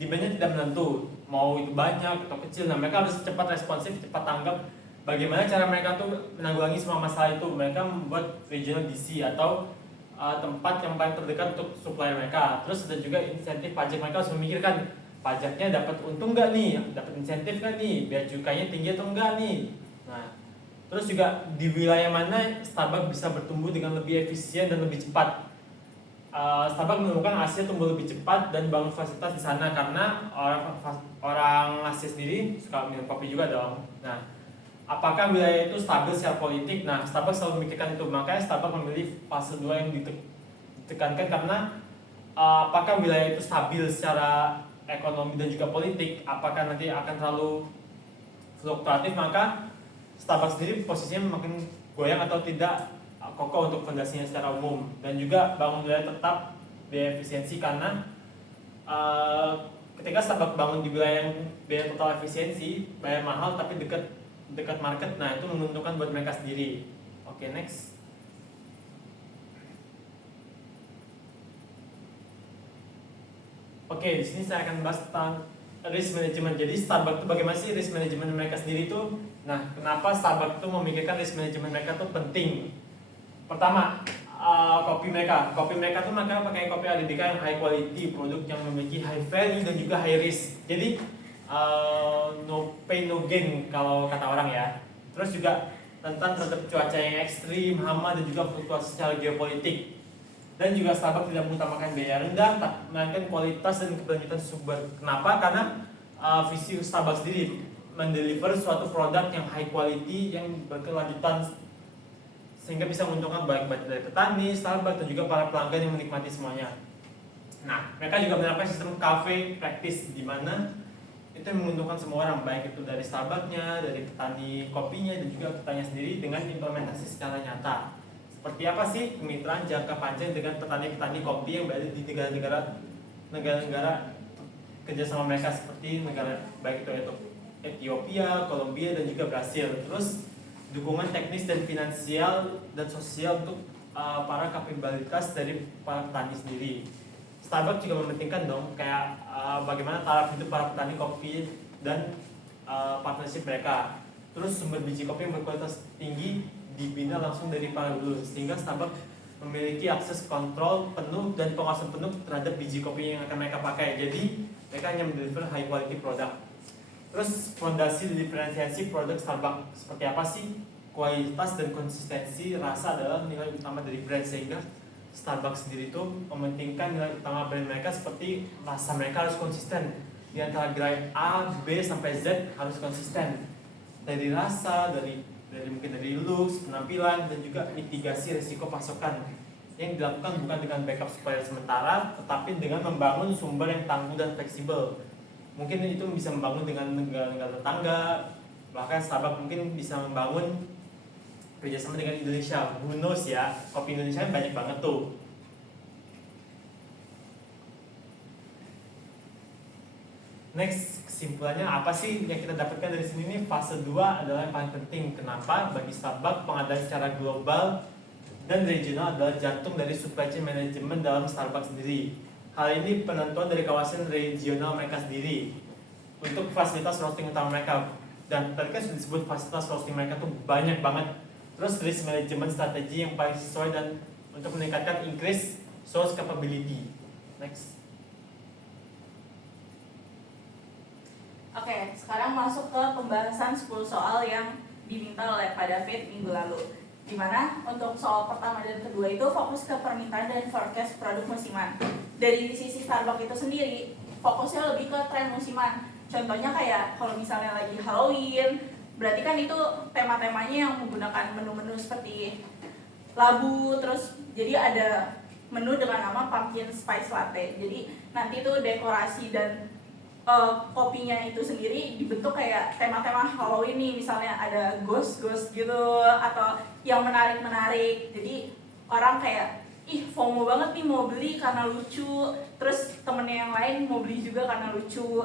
demand-nya tidak menentu, mau itu banyak atau kecil. Nah, mereka harus cepat responsif, cepat tanggap. Bagaimana cara mereka tuh menanggulangi semua masalah itu? Mereka membuat regional DC atau tempat yang paling terdekat untuk supplier mereka. Terus ada juga insentif pajak, mereka harus memikirkan pajaknya dapat untung nggak nih, dapat insentif nggak nih, biaya cukainya tinggi atau enggak nih. Nah, terus juga di wilayah mana Starbucks bisa bertumbuh dengan lebih efisien dan lebih cepat. Starbucks menemukan Asia tumbuh lebih cepat dan bangun fasilitas di sana karena orang Asia sendiri suka minum kopi juga dong. Nah, apakah wilayah itu stabil secara politik? Nah, Starbucks selalu memikirkan itu, makanya Starbucks memilih fase 2 yang ditekankan karena apakah wilayah itu stabil secara ekonomi dan juga politik, apakah nanti akan terlalu fluktuatif, maka Starbucks sendiri posisinya makin goyang atau tidak kokoh untuk fondasinya secara umum. Dan juga bangun wilayah tetap biaya efisiensi karena ketika Starbucks bangun di wilayah yang biaya total efisiensi, bayar mahal tapi dekat market, nah itu menguntungkan buat mereka sendiri. Oke, next. Oke, di sini saya akan bahas tentang risk management. Jadi Starbucks itu bagaimana sih risk management mereka sendiri itu? Nah, kenapa Starbucks itu memikirkan risk management mereka itu penting? Pertama, kopi mereka tuh mereka pakai kopi Arabica yang high quality, produk yang memiliki high value dan juga high risk. Jadi no pain no gain kalau kata orang ya. Terus juga rentan terhadap cuaca yang ekstrim, hama dan juga fluktuasi secara geopolitik. Dan juga Starbucks tidak mengutamakan biaya rendah, melainkan kualitas dan keberlanjutan sumber. Kenapa? Karena visi Starbucks sendiri mendeliver suatu produk yang high quality yang berkelanjutan sehingga bisa menguntungkan baik dari petani, Starbucks dan juga para pelanggan yang menikmati semuanya. Nah, mereka juga menerapkan sistem cafe practice di mana itu yang menguntungkan semua orang, baik itu dari Starbucks-nya, dari petani kopinya dan juga petani sendiri dengan implementasi secara nyata. Seperti apa sih kemitraan jangka panjang dengan petani-petani kopi yang berada di negara-negara kerjasama mereka seperti negara baik itu Ethiopia, Kolombia dan juga Brasil. Terus dukungan teknis dan finansial dan sosial untuk para kapabilitas dari para petani sendiri. Starbucks juga mementingkan dong kayak bagaimana taraf hidup para petani kopi dan partnership mereka. Terus sumber biji kopi yang berkualitas tinggi dibina langsung dari para hulu sehingga Starbucks memiliki akses kontrol penuh dan pengawasan penuh terhadap biji kopi yang akan mereka pakai. Jadi mereka hanya mendeliver high quality product. Terus fondasi diferensiasi produk Starbucks seperti apa sih? Kualitas dan konsistensi rasa adalah nilai utama dari brand sehingga Starbucks sendiri itu mementingkan nilai utama brand mereka seperti rasa mereka harus konsisten. Di antara gerai A, B, sampai Z harus konsisten. Dari rasa, dari mungkin dari looks, penampilan, dan juga mitigasi risiko pasokan yang dilakukan bukan dengan backup supplier sementara, tetapi dengan membangun sumber yang tangguh dan fleksibel. Mungkin itu bisa membangun dengan negara-negara tetangga, bahkan Starbucks mungkin bisa membangun kerjasama dengan Indonesia. Who knows ya, kopi Indonesia banyak banget tuh. Next, kesimpulannya apa sih yang kita dapatkan dari sini nih? Fase 2 adalah yang paling penting. Kenapa? Bagi Starbucks, pengadaan secara global dan regional adalah jantung dari supply chain management dalam Starbucks sendiri. Hal ini penentuan dari kawasan regional mereka sendiri untuk fasilitas roasting utama mereka. Dan tadi kan sudah disebut fasilitas roasting mereka tuh banyak banget. Terus risk management strategi yang paling sesuai dan untuk meningkatkan increase source capability. Next. Oke, sekarang masuk ke pembahasan 10 soal yang diminta oleh Pak David minggu lalu. Dimana untuk soal pertama dan kedua itu fokus ke permintaan dan forecast produk musiman. Dari sisi Starbucks itu sendiri, fokusnya lebih ke tren musiman. Contohnya kayak kalau misalnya lagi Halloween, berarti kan itu tema-temanya yang menggunakan menu-menu seperti labu, terus jadi ada menu dengan nama pumpkin spice latte. Jadi nanti tuh dekorasi dan kopinya itu sendiri dibentuk kayak tema-tema Halloween nih, misalnya ada ghost gitu atau yang menarik-menarik. Jadi orang kayak ih FOMO banget nih mau beli karena lucu, terus temennya yang lain mau beli juga karena lucu.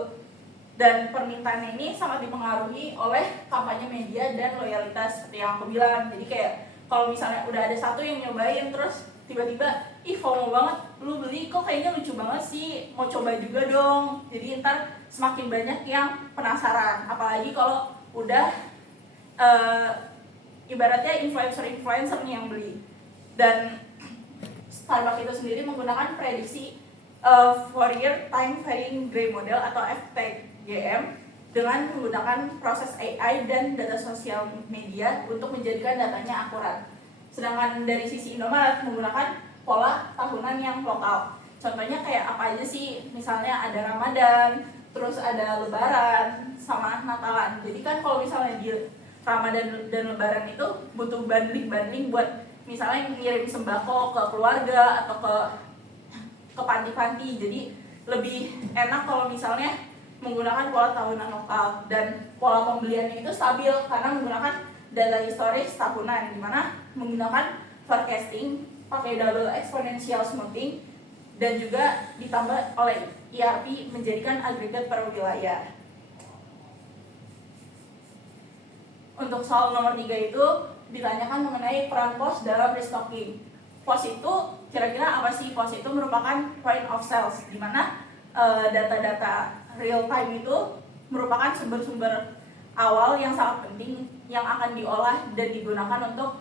Dan permintaan ini sangat dipengaruhi oleh kampanye media dan loyalitas seperti yang aku bilang. Jadi kayak kalau misalnya udah ada satu yang nyobain terus tiba-tiba ih FOMO banget, lu beli kok kayaknya lucu banget sih, mau coba juga dong. Jadi ntar semakin banyak yang penasaran, apalagi kalau udah ibaratnya influencer nih yang beli. Dan Starbucks itu sendiri menggunakan prediksi Fourier Time Varying Gray Model atau FTGM dengan menggunakan proses AI dan data sosial media untuk menjadikan datanya akurat. Sedangkan dari sisi Indomaret menggunakan pola tahunan yang lokal. Contohnya kayak apa aja sih? Misalnya ada Ramadan, terus ada Lebaran, sama Natalan. Jadi kan kalau misalnya di Ramadan dan Lebaran itu butuh bundling buat misalnya ngirim sembako ke keluarga atau ke panti-panti. Jadi lebih enak kalau misalnya menggunakan pola tahunan lokal, dan pola pembeliannya itu stabil karena menggunakan data historis tahunan, dimana menggunakan forecasting pakai double exponential smoothing dan juga ditambah oleh ERP menjadikan agregat per wilayah. Untuk soal nomor 3 itu ditanyakan mengenai peran POS dalam restocking. POS itu kira-kira apa sih? POS itu merupakan point of sales, di mana data-data real time itu merupakan sumber-sumber awal yang sangat penting yang akan diolah dan digunakan untuk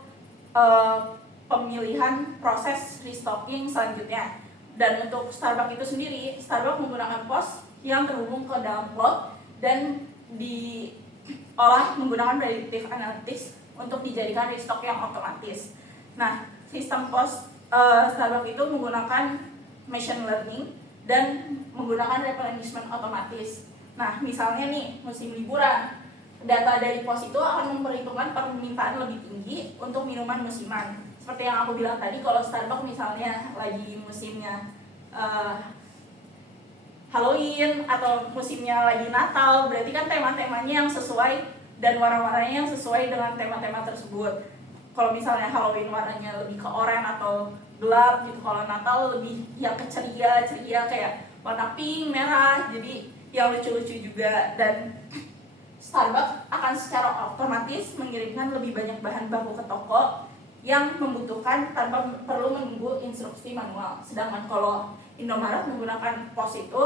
pemilihan proses restocking selanjutnya. Dan untuk Starbucks itu sendiri, Starbucks menggunakan POS yang terhubung ke dalam cloud dan diolah menggunakan predictive analytics untuk dijadikan restock yang otomatis. Nah, sistem POS Starbucks itu menggunakan machine learning dan menggunakan replenishment otomatis. Nah, misalnya nih musim liburan, data dari POS itu akan memperhitungkan permintaan lebih tinggi untuk minuman musiman. Seperti yang aku bilang tadi, kalau Starbucks misalnya lagi musimnya Halloween atau musimnya lagi Natal, berarti kan tema-temanya yang sesuai dan warna-warnanya yang sesuai dengan tema-tema tersebut. Kalau misalnya Halloween warnanya lebih ke oranye atau gelap gitu, kalau Natal lebih yang ke ceria kayak warna pink, merah, jadi yang lucu-lucu juga. Dan Starbucks akan secara otomatis mengirimkan lebih banyak bahan baku ke toko yang membutuhkan tanpa perlu menunggu instruksi manual. Sedangkan kalau Indomaret menggunakan POS itu,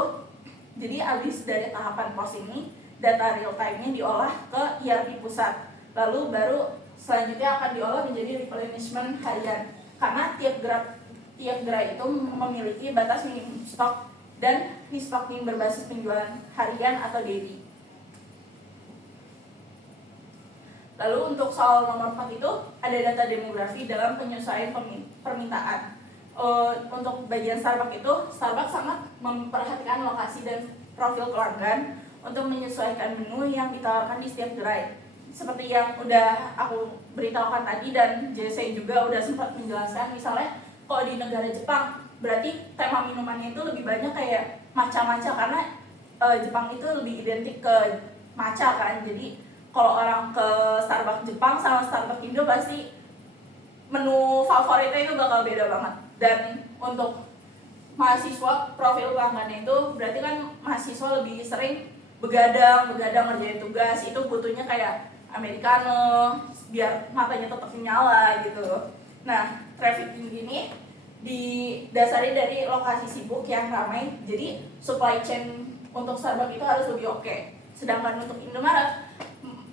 jadi habis dari tahapan POS ini, data real time-nya diolah ke ERP pusat. Lalu baru selanjutnya akan diolah menjadi replenishment harian. Karena tiap gerai itu memiliki batas minimum stok dan restocking berbasis penjualan harian atau daily. Lalu untuk soal nomor 4 itu ada data demografi dalam penyesuaian permintaan. untuk bagian Starbucks itu, Starbucks sangat memperhatikan lokasi dan profil pelanggan untuk menyesuaikan menu yang ditawarkan di setiap gerai. Seperti yang udah aku beritahukan tadi dan JC juga udah sempat menjelaskan, misalnya kalau di negara Jepang berarti tema minumannya itu lebih banyak kayak matcha-matcha karena Jepang itu lebih identik ke matcha kan. Jadi kalau orang ke Starbucks Jepang sama Starbucks Indo pasti menu favoritnya itu bakal beda banget. Dan untuk mahasiswa, profil pelanggannya itu berarti kan mahasiswa lebih sering begadang ngerjain tugas, itu butuhnya kayak americano biar matanya tetap menyala gitu. Nah, traffic tinggi ini didasari dari lokasi sibuk yang ramai, jadi supply chain untuk Starbucks itu harus lebih oke. Sedangkan untuk Indomaret,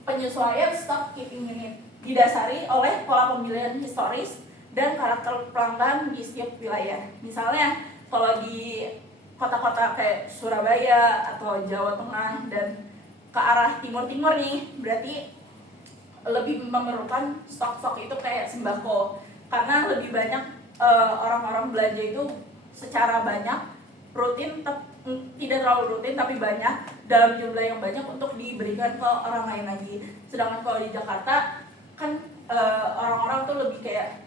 penyesuaian stock keeping unit didasari oleh pola pemilihan historis dan karakter pelanggan di setiap wilayah. Misalnya kalau di kota-kota kayak Surabaya atau Jawa Tengah dan ke arah timur-timur nih, berarti lebih memerlukan stok-stok itu kayak sembako karena lebih banyak orang-orang belanja itu secara banyak, rutin, tidak terlalu rutin tapi banyak dalam jumlah yang banyak untuk diberikan ke orang lain lagi. Sedangkan kalau di Jakarta kan orang-orang tuh lebih kayak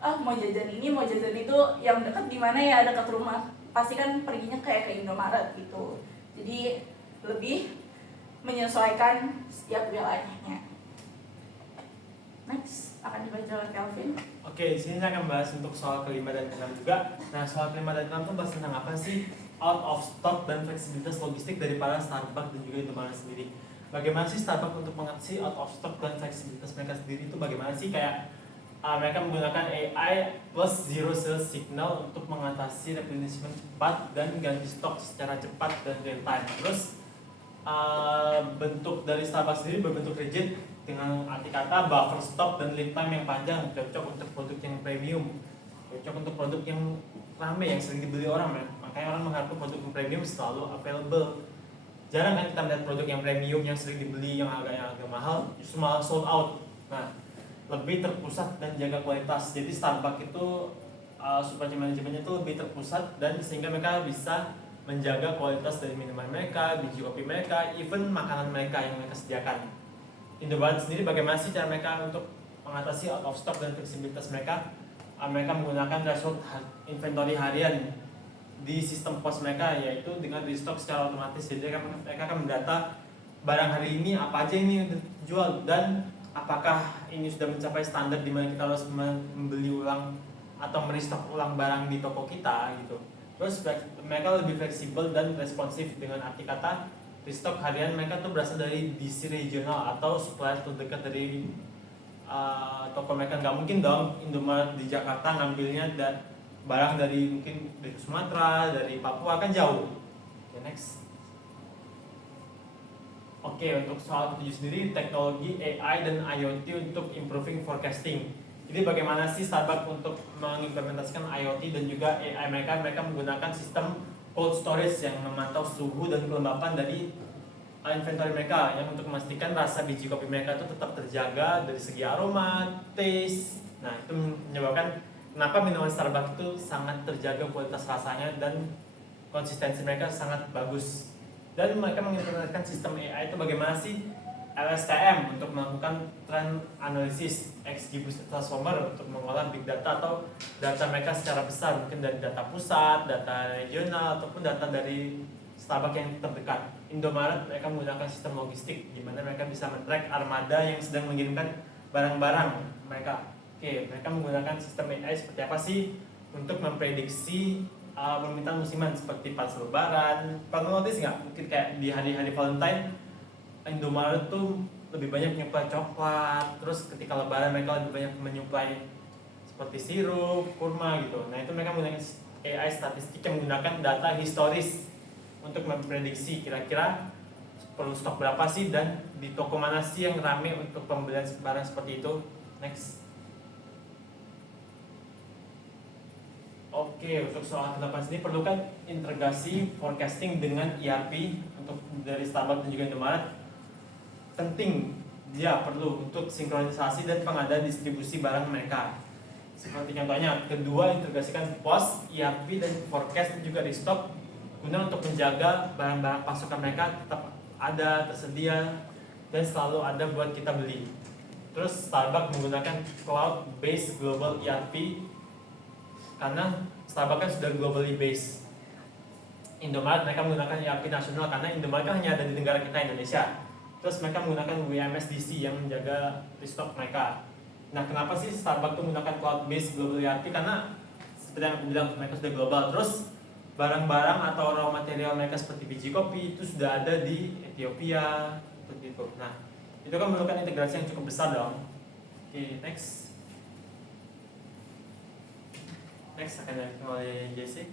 mau jajan ini, mau jajan itu, yang dekat di mana ya, dekat rumah, pasti kan perginya kayak ke Indomaret gitu. Jadi lebih menyesuaikan setiap wilayahnya. Next akan dibaca oleh Kelvin. Oke, di sini saya akan bahas untuk soal kelima dan keenam juga. Nah, soal kelima dan keenam itu bahas tentang apa sih? Out of stock dan fleksibilitas logistik dari para Starbucks dan juga Indomaret sendiri. Bagaimana sih Starbucks untuk mengatasi out of stock dan fleksibilitas mereka sendiri itu bagaimana sih? Kayak mereka menggunakan AI plus zero sales signal untuk mengatasi replenishment cepat dan ganti stok secara cepat dan real time. Terus bentuk dari Starbucks sendiri berbentuk rigid dengan arti kata buffer stock dan lead time yang panjang, cocok untuk produk yang premium, cocok untuk produk yang ramai yang sering dibeli orang. Makanya orang mengharapkan produk yang premium selalu available. Jarang kan kita melihat produk yang premium yang sering dibeli yang agak mahal justru malah sold out. Nah, lebih terpusat dan jaga kualitas. Jadi Starbucks itu supply chain manajemennya itu lebih terpusat dan sehingga mereka bisa menjaga kualitas dari minuman mereka, biji kopi mereka, even makanan mereka yang mereka sediakan. Indomaret sendiri bagaimana sih cara mereka untuk mengatasi out of stock dan fleksibilitas mereka? Mereka menggunakan threshold inventory harian di sistem pos mereka, yaitu dengan restock secara otomatis. Jadi mereka akan mendata barang hari ini apa aja ini yang dijual dan apakah ini sudah mencapai standar di mana kita harus membeli ulang atau merestock ulang barang di toko kita gitu. Terus mereka lebih fleksibel dan responsif dengan arti kata restock harian mereka tuh berasal dari DC regional atau supplier terdekat dari toko mereka. Nggak mungkin dong Indomaret di Jakarta ngambilnya barang dari mungkin dari Sumatera, dari Papua, kan jauh. Okay, next. Oke, untuk soal ketujuh sendiri, teknologi AI dan IoT untuk improving forecasting. Jadi bagaimana sih Starbucks untuk mengimplementasikan IoT dan juga AI mereka? Mereka menggunakan sistem cold storage yang memantau suhu dan kelembapan dari inventory mereka, yang untuk memastikan rasa biji kopi mereka itu tetap terjaga dari segi aroma, taste. Nah, itu menyebabkan kenapa minuman Starbucks itu sangat terjaga kualitas rasanya dan konsistensi mereka sangat bagus. Dan mereka mengimplementasikan sistem AI itu bagaimana sih? LSTM untuk melakukan trend analysis, XGBoost Transformer untuk mengolah big data atau data mereka secara besar, mungkin dari data pusat, data regional, ataupun data dari Starbucks yang terdekat. Indomaret mereka menggunakan sistem logistik di mana mereka bisa men-track armada yang sedang mengirimkan barang-barang mereka. Oke, mereka menggunakan sistem AI seperti apa sih untuk memprediksi permintaan musiman seperti pas lebaran. Pernah notice nggak? Mungkin kayak di hari-hari Valentine, Indomaret tuh lebih banyak menyuplai coklat. Terus ketika lebaran mereka lebih banyak menyuplai seperti sirup, kurma gitu. Nah itu mereka menggunakan AI statistik yang menggunakan data historis untuk memprediksi kira-kira perlu stok berapa sih dan di toko mana sih yang ramai untuk pembelian barang seperti itu. Next. Oke, untuk soal ke-8 sini perlukan integrasi forecasting dengan ERP untuk dari Starbucks dan juga Indomaret. Penting, dia perlu untuk sinkronisasi dan pengadaan distribusi barang mereka. Seperti contohnya, kedua integrasikan POS, ERP dan forecast dan juga restock guna untuk menjaga barang-barang pasokan mereka tetap ada, tersedia dan selalu ada buat kita beli. Terus Starbucks menggunakan cloud-based global ERP karena Starbucks kan sudah globally based. Indomaret mereka menggunakan ERP nasional karena Indomaret kan hanya ada di negara kita Indonesia. Terus mereka menggunakan WMSDC yang menjaga restock mereka. Nah, kenapa sih Starbucks itu menggunakan cloud-based global ERP? Karena seperti yang aku bilang, mereka sudah global. Terus barang-barang atau raw material mereka seperti biji kopi itu sudah ada di Ethiopia, seperti itu. Nah, itu kan memerlukan integrasi yang cukup besar dong. Oke, next. Next akan dilakukan oleh Jessica.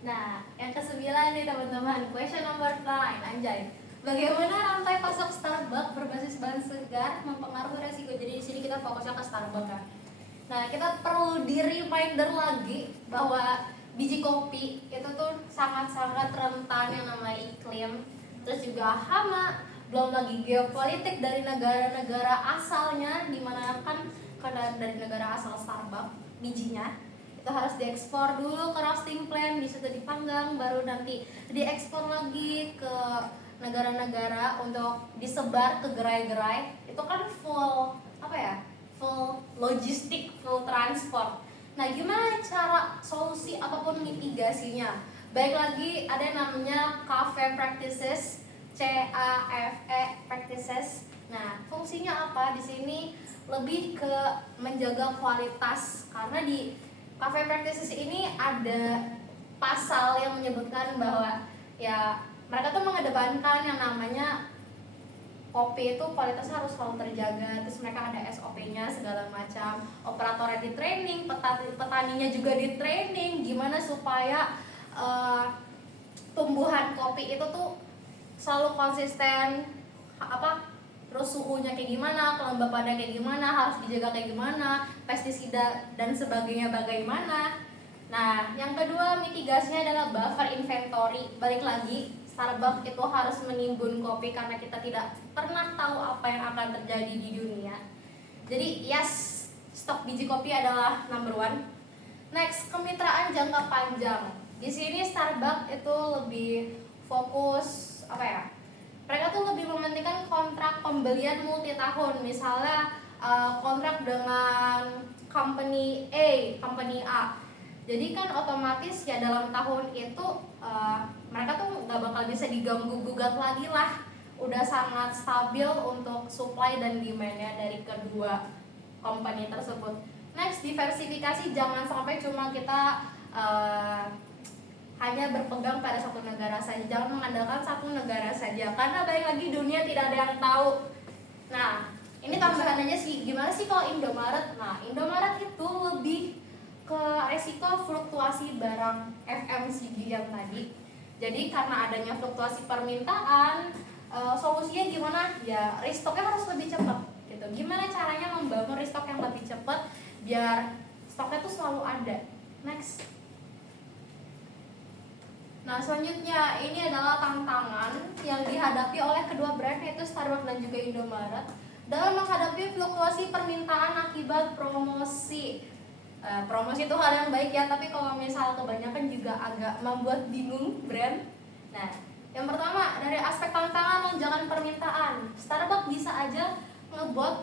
Nah, yang ke-9 nih teman-teman, question number 9, anjay. Bagaimana rantai pasok Starbucks berbasis bahan segar mempengaruhi resiko? Jadi di sini kita fokusnya ke Starbucks kan. Nah, kita perlu di reminder lagi bahwa biji kopi itu tuh sangat-sangat rentan yang namanya iklim, terus juga hama, belum lagi geopolitik dari negara-negara asalnya, dimana kan karena dari negara asal Starbucks bijinya itu harus diekspor dulu ke roasting plant, di situ dipanggang, baru nanti diekspor lagi ke negara-negara untuk disebar ke gerai-gerai. Itu kan full apa ya, full logistik, full transport. Nah, gimana cara solusi ataupun mitigasinya? Baik lagi ada yang namanya CAFE practices, CAFE practices. Nah, fungsinya apa? Di sini lebih ke menjaga kualitas, karena di CAFE practices ini ada pasal yang menyebutkan bahwa ya mereka tuh mengedepankan yang namanya kopi itu kualitasnya harus selalu terjaga. Terus mereka ada SOP-nya segala macam, operatornya di training, petaninya juga di training, gimana supaya tumbuhan kopi itu tuh selalu konsisten, terus suhunya kayak gimana, kelembapannya kayak gimana, harus dijaga kayak gimana, pestisida dan sebagainya bagaimana. Nah, yang kedua mitigasinya adalah buffer inventory. Balik lagi, Starbucks itu harus menimbun kopi karena kita tidak pernah tahu apa yang akan terjadi di dunia. Jadi yes, stok biji kopi adalah number one. Next, kemitraan jangka panjang. Di sini Starbucks itu lebih fokus mereka tuh lebih mementingkan kontrak pembelian multi tahun. Misalnya kontrak dengan company A. Jadi kan otomatis ya dalam tahun itu mereka tuh nggak bakal bisa diganggu gugat lagi lah. Udah sangat stabil untuk supply dan demand-nya dari kedua company tersebut. Next, diversifikasi, jangan sampai cuma kita hanya berpegang pada satu negara saja, jangan mengandalkan satu negara saja, karena balik lagi dunia tidak ada yang tahu. Nah, ini tambahan aja sih, gimana sih kalau Indomaret? Nah, Indomaret itu lebih ke resiko fluktuasi barang FMCG yang tadi. Jadi karena adanya fluktuasi permintaan, solusinya gimana? Ya restocknya harus lebih cepat gitu. Gimana caranya membangun restock yang lebih cepat biar stoknya tuh selalu ada. Next. Nah, selanjutnya ini adalah tantangan yang dihadapi oleh kedua brand, yaitu Starbucks dan juga Indomaret, dalam menghadapi fluktuasi permintaan akibat promosi. Promosi itu hal yang baik ya, tapi kalau misal kebanyakan juga agak membuat bingung brand. Nah, yang pertama dari aspek tantangan lonjakan permintaan, Starbucks bisa aja ngebuat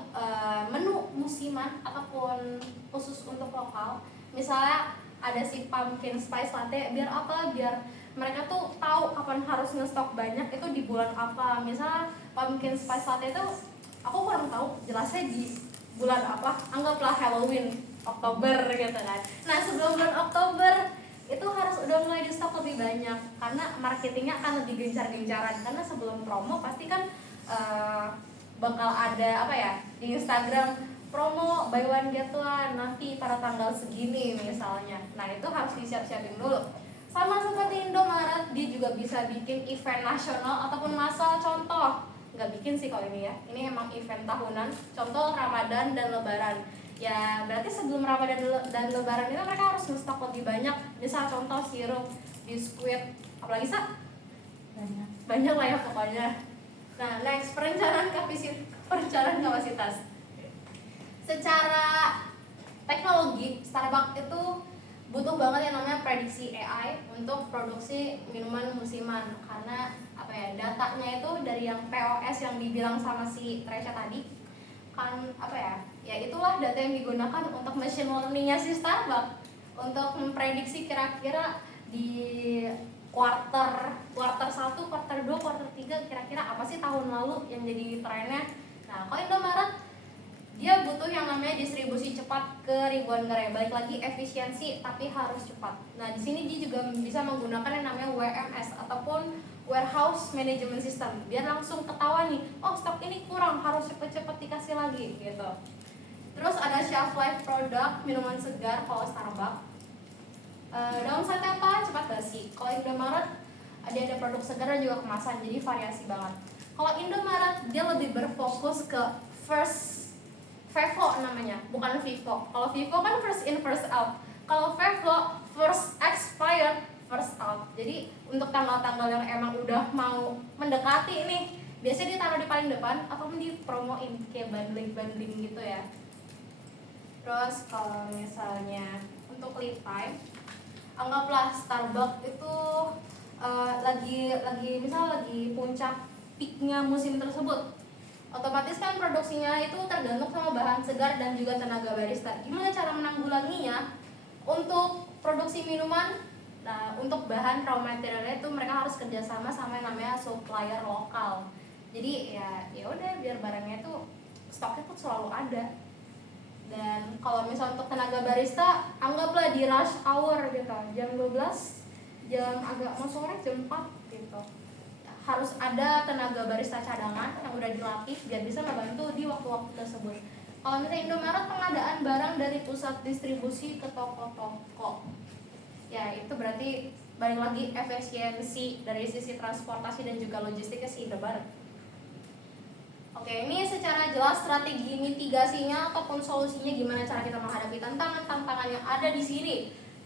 menu musiman ataupun khusus untuk lokal. Misalnya ada si pumpkin spice latte, biar apa? Biar mereka tuh tahu kapan harus ngestok banyak itu di bulan apa. Misalnya pumpkin spice latte itu aku kurang tahu jelasnya di bulan apa, anggaplah Halloween, Oktober gitu kan. Nah, sebelum bulan Oktober itu harus udah mulai di stok lebih banyak, karena marketingnya akan lebih gencar-gencaran. Karena sebelum promo pasti kan bakal ada di Instagram promo buy one get one nanti pada tanggal segini misalnya. Nah, itu harus disiap-siapin dulu. Sama seperti Indomaret, dia juga bisa bikin event nasional ataupun massal. Contoh, nggak bikin sih kalau ini ya, ini emang event tahunan. Contoh Ramadan dan Lebaran. Ya berarti sebelum Ramadan dan Lebaran itu mereka harus ngestok lebih banyak. Misal contoh sirup, biskuit, apalagi banyak lah ya pokoknya. Nah, next, perencanaan kapasitas. Secara teknologi, Starbucks itu butuh banget yang namanya prediksi AI untuk produksi minuman musiman, karena apa ya, datanya itu dari yang POS yang dibilang sama si Tresya tadi kan, apa ya, ya itulah data yang digunakan untuk machine learningnya si Starbucks untuk memprediksi kira-kira di quarter 1, quarter 2, quarter 3 kira-kira apa sih tahun lalu yang jadi trennya. Nah, kalau Indomaret dia butuh yang namanya distribusi cepat ke ribuan gerai. Balik lagi efisiensi tapi harus cepat. Nah, di sini dia juga bisa menggunakan yang namanya WMS ataupun warehouse management system. Biar langsung ketahuan nih, oh stok ini kurang, harus cepet-cepet dikasih lagi gitu. Terus ada shelf life product, minuman segar kalau Starbucks. Downside-nya apa? Cepat basi. Kalau Indomaret dia ada produk segar dan juga kemasan, jadi variasi banget. Kalau Indomaret dia lebih berfokus ke FIFO namanya, bukan Vivo. Kalau Vivo kan first in first out. Kalau Vivo first expired first out. Jadi untuk tanggal-tanggal yang emang udah mau mendekati nih, biasanya ditaruh di paling depan ataupun dipromoin kayak bundling gitu ya. Terus kalau misalnya untuk lead time, anggaplah Starbucks itu lagi puncak peaknya musim tersebut. Otomatis kan produksinya itu tergantung sama bahan segar dan juga tenaga barista. Gimana cara menanggulanginya? Untuk produksi minuman, nah untuk bahan raw materialnya itu mereka harus kerjasama sama yang namanya supplier lokal. Jadi ya udah biar barangnya itu stoknya tuh selalu ada. Dan kalau misalnya untuk tenaga barista, anggaplah di rush hour gitu, jam 12, jam agak mau sore, jam 4 gitu. Harus ada tenaga barista cadangan yang udah dilatih biar bisa membantu di waktu-waktu tersebut. Kalau misalnya Indomaret pengadaan barang dari pusat distribusi ke toko-toko, ya itu berarti balik lagi efisiensi dari sisi transportasi dan juga logistiknya si Indomaret. Oke, ini secara jelas strategi mitigasinya ataupun solusinya gimana cara kita menghadapi tantangan yang ada di sini.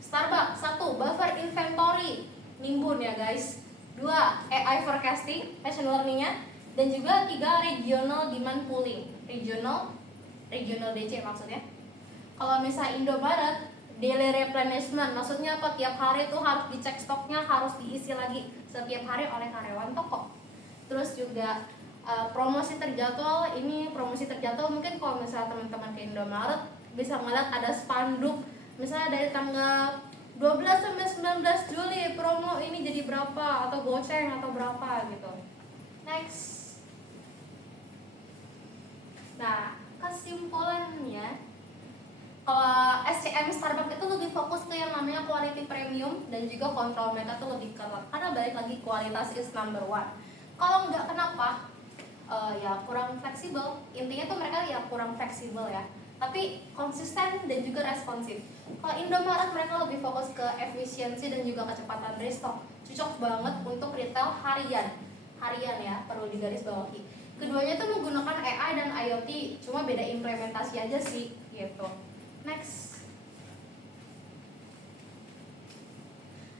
Starbucks, 1. Buffer inventory, nimbun ya guys. 2. AI forecasting, machine learning-nya. Dan juga 3. Regional demand pooling, regional DC maksudnya. Kalau misalnya Indomaret, daily replenishment, maksudnya apa? Tiap hari tuh harus dicek stoknya, harus diisi lagi setiap hari oleh karyawan toko. Terus juga promosi terjadwal, ini promosi terjadwal mungkin kalau misalnya teman-teman ke Indomaret bisa ngeliat ada spanduk misalnya dari tanggal 12 sampai 19 Juli promo ini jadi berapa atau goceng atau berapa gitu. Next. Nah, kesimpulannya kalau SCM Starbucks itu lebih fokus ke yang namanya quality premium dan juga kontrol mereka tuh lebih ketat karena balik lagi kualitas is number one. Kalau nggak kenapa? Ya kurang fleksibel. Intinya tuh mereka ya kurang fleksibel ya, tapi konsisten dan juga responsif. Kalau Indomaret mereka lebih fokus ke efisiensi dan juga kecepatan restock. Cocok banget untuk retail harian ya, perlu digarisbawahi. Keduanya tuh menggunakan AI dan IoT, cuma beda implementasi aja sih gitu. Next.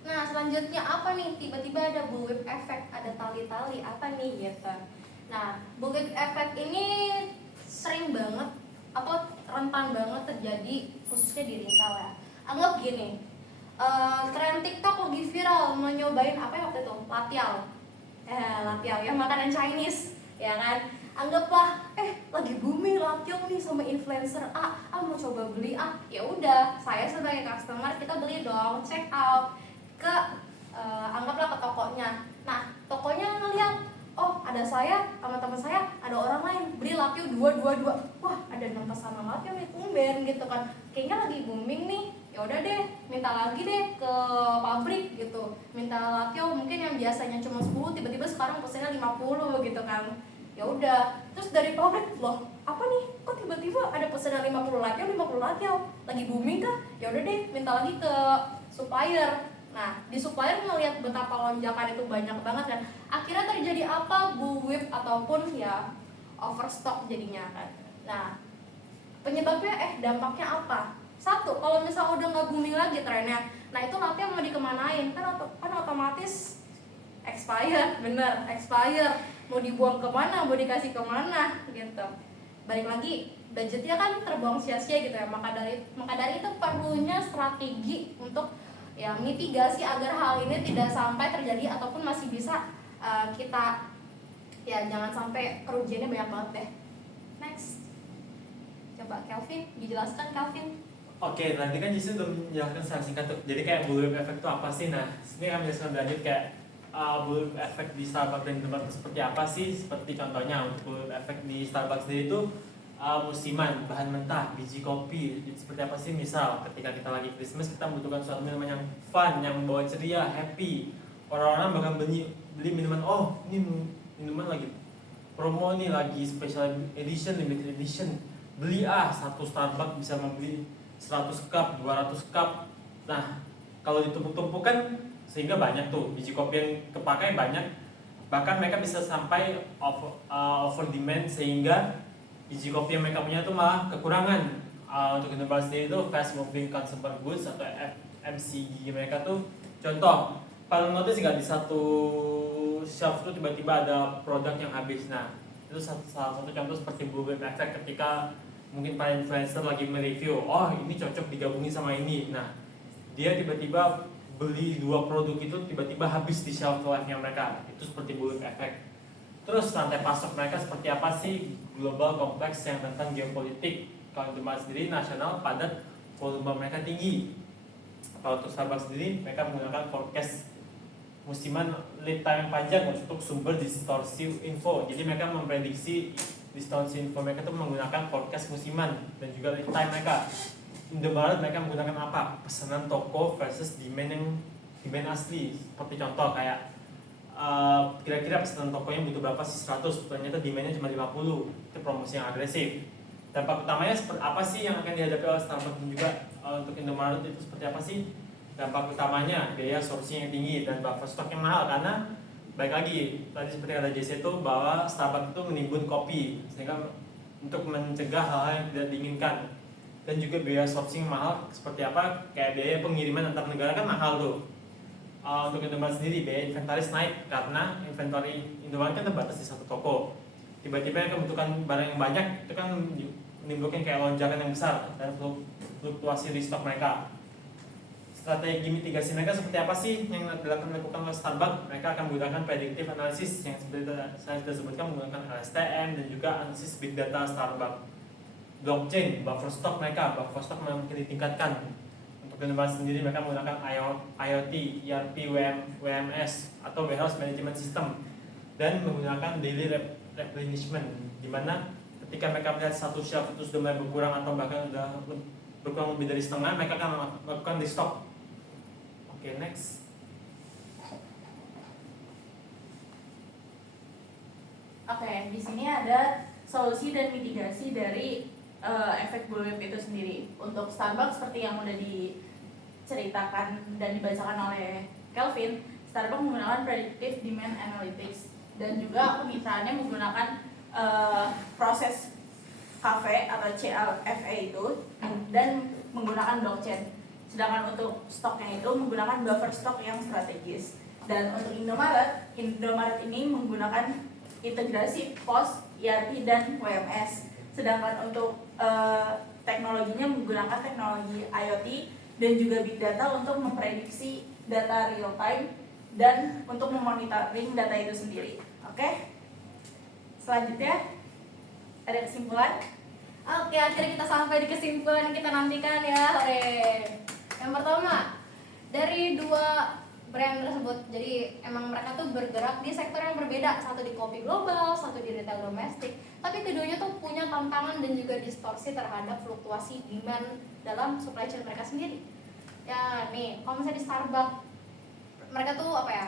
Nah selanjutnya apa nih? Tiba-tiba ada bullwhip effect, ada tali-tali apa nih gitu. Nah, bullwhip effect ini sering banget atau rentan banget terjadi khususnya di retail ya. Anggap gini, tren TikTok lagi viral mau nyobain apa ya waktu itu? Latiao yang makanan Chinese, ya kan? Anggaplah, lagi booming latiao nih sama influencer mau coba beli ya udah, saya sebagai customer kita beli dong, check out ke anggaplah ke tokonya. Nah, tokonya ngeliat, oh ada saya sama teman saya, ada orang lain beli latiao 2. Wah ada 6 pesanan latiao nih, tumben gitu kan, kayaknya lagi booming nih, ya udah deh minta lagi deh ke pabrik gitu, minta latiao mungkin yang biasanya cuma 10 tiba-tiba sekarang pesannya 50 gitu kan. Ya udah, terus dari pabrik, loh apa nih kok tiba-tiba ada pesanan 50 latiao lagi booming kah, ya udah deh minta lagi ke supplier. Nah, di supplier ngelihat betapa lonjakan itu banyak banget kan. Akhirnya terjadi apa? Bullwhip ataupun ya overstock jadinya kan. Nah, penyebabnya dampaknya apa? 1, kalau misalnya udah nggak booming lagi trennya, nah itu nanti mau dikemanain? Kan otomatis expired, bener, expired. Mau dibuang kemana? Mau dikasih kemana? Gitu. balik lagi budgetnya kan terbuang sia-sia gitu ya, maka dari itu perlunya strategi untuk ya mitigasi agar hal ini tidak sampai terjadi ataupun masih bisa kita ya jangan sampai kerugiannya banyak banget deh. Next, coba Kelvin dijelaskan. Kelvin. Oke, nanti kan Jisoo udah menjelaskan secara singkat tuh. Jadi kayak bullwhip effect itu apa sih? Nah, sini kami jelaskan lanjut kayak bullwhip effect di Starbucks dan Indomaret itu seperti apa sih? Seperti contohnya untuk bullwhip effect di Starbucks sendiri itu musiman, bahan mentah, biji kopi. Jadi seperti apa sih? Misal ketika kita lagi Christmas kita membutuhkan suatu minuman yang fun, yang membawa ceria, happy. Orang-orang bakal beli minuman, oh ini minuman lagi promo nih, lagi special edition, limited edition. Beli satu Starbucks bisa membeli 100 cup, 200 cup. Nah, kalau ditumpuk-tumpuk kan sehingga banyak tuh biji kopi yang kepakai banyak. Bahkan mereka bisa sampai over demand sehingga biji kopi yang mereka punya itu malah kekurangan. Untuk Indomaret sendiri itu fast moving consumer goods atau FMCG mereka tuh contoh paling notice nggak di satu shelf tuh tiba-tiba ada produk yang habis. Nah, itu salah satu contoh seperti bullwhip effect ketika mungkin para influencer lagi mereview, oh ini cocok digabungin sama ini. Nah, dia tiba-tiba beli 2 produk itu tiba-tiba habis di shelf life-nya mereka. Itu seperti bullwhip effect. Terus rantai pasok mereka seperti apa sih? Global, kompleks, yang tentang geopolitik. Kalau Indomaret sendiri nasional, padat, volume mereka tinggi. Kalau untuk Starbucks sendiri, mereka menggunakan forecast musiman lead time yang panjang untuk sumber distorsi info. Jadi mereka memprediksi distorsi info mereka itu menggunakan forecast musiman dan juga lead time mereka. Indomaret mereka menggunakan apa? Pesanan toko versus demand asli. Seperti contoh kayak kira-kira pesanan tokonya butuh berapa sih? 100, ternyata demandnya cuma 50. Itu promosi yang agresif. Dampak utamanya seperti apa sih yang akan dihadapi oleh Starbucks dan juga untuk Indomaret itu seperti apa sih? Dampak utamanya biaya sourcing yang tinggi dan buffer stock yang mahal, karena baik lagi tadi seperti kata JC itu bahwa Starbucks itu menimbun kopi sehingga untuk mencegah hal-hal yang tidak diinginkan. Dan juga biaya sourcing mahal seperti apa, kayak biaya pengiriman antar negara kan mahal tuh. Untuk Indomaret sendiri biaya inventaris naik karena inventory Indomaret kan terbatas di satu toko. Tiba-tiba yang membutuhkan barang yang banyak itu kan menimbulkan kayak lonjakan yang besar dan fluktuasi di stok mereka. Strategi mitigasi mereka seperti apa sih yang dilakukan oleh Starbucks? Mereka akan menggunakan predictive analysis yang seperti saya sudah sebutkan, menggunakan LSTM dan juga analisis big data Starbucks. Blockchain, buffer stock makin ditingkatkan. Untuk Indomaret sendiri mereka menggunakan IoT, ERP, WMS atau warehouse management system dan menggunakan daily replenishment, di mana ketika mereka melihat satu shelf itu sudah mulai berkurang atau bahkan sudah berkurang lebih dari setengah, mereka akan melakukan restock. Oke, next. Oke, di sini ada solusi dan mitigasi dari efek bullwhip itu sendiri. Untuk Starbucks seperti yang udah diceritakan dan dibacakan oleh Kelvin, Starbucks menggunakan predictive demand analytics dan juga kemitraannya menggunakan proses cafe atau CLFA itu dan menggunakan blockchain. Sedangkan untuk stoknya itu menggunakan buffer stok yang strategis. Dan untuk Indomaret ini menggunakan integrasi POS, ERP, dan WMS. Sedangkan untuk teknologinya menggunakan teknologi IoT dan juga big data untuk memprediksi data real time dan untuk memonitoring data itu sendiri. Oke? Selanjutnya ada kesimpulan? Oke, akhirnya kita sampai di kesimpulan yang kita nantikan ya. Hore. Yang pertama, dari 2 brand tersebut, jadi emang mereka tuh bergerak di sektor yang berbeda, satu di kopi global, satu di retail domestik, tapi keduanya tuh punya tantangan dan juga distorsi terhadap fluktuasi demand dalam supply chain mereka sendiri. Ya nih, kalau misalnya di Starbucks, mereka tuh apa ya,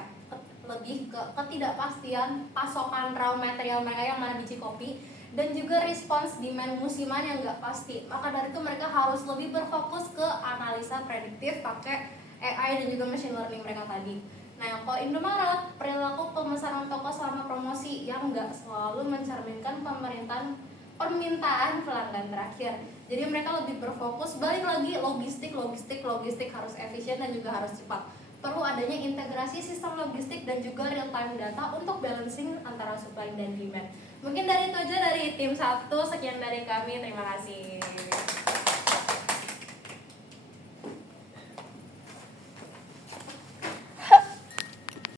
lebih ke ketidakpastian pasokan raw material mereka yang mana biji kopi, dan juga respons demand musiman yang nggak pasti. Maka dari itu mereka harus lebih berfokus ke analisa prediktif pakai AI dan juga machine learning mereka tadi. Nah, yang kalau Indomaret, perilaku pemesanan toko selama promosi yang nggak selalu mencerminkan permintaan pelanggan terakhir. Jadi mereka lebih berfokus, balik lagi logistik harus efisien dan juga harus cepat. perlu adanya integrasi sistem logistik dan juga real time data untuk balancing antara supply dan demand. Mungkin dari itu aja dari tim 1, sekian dari kami, terima kasih.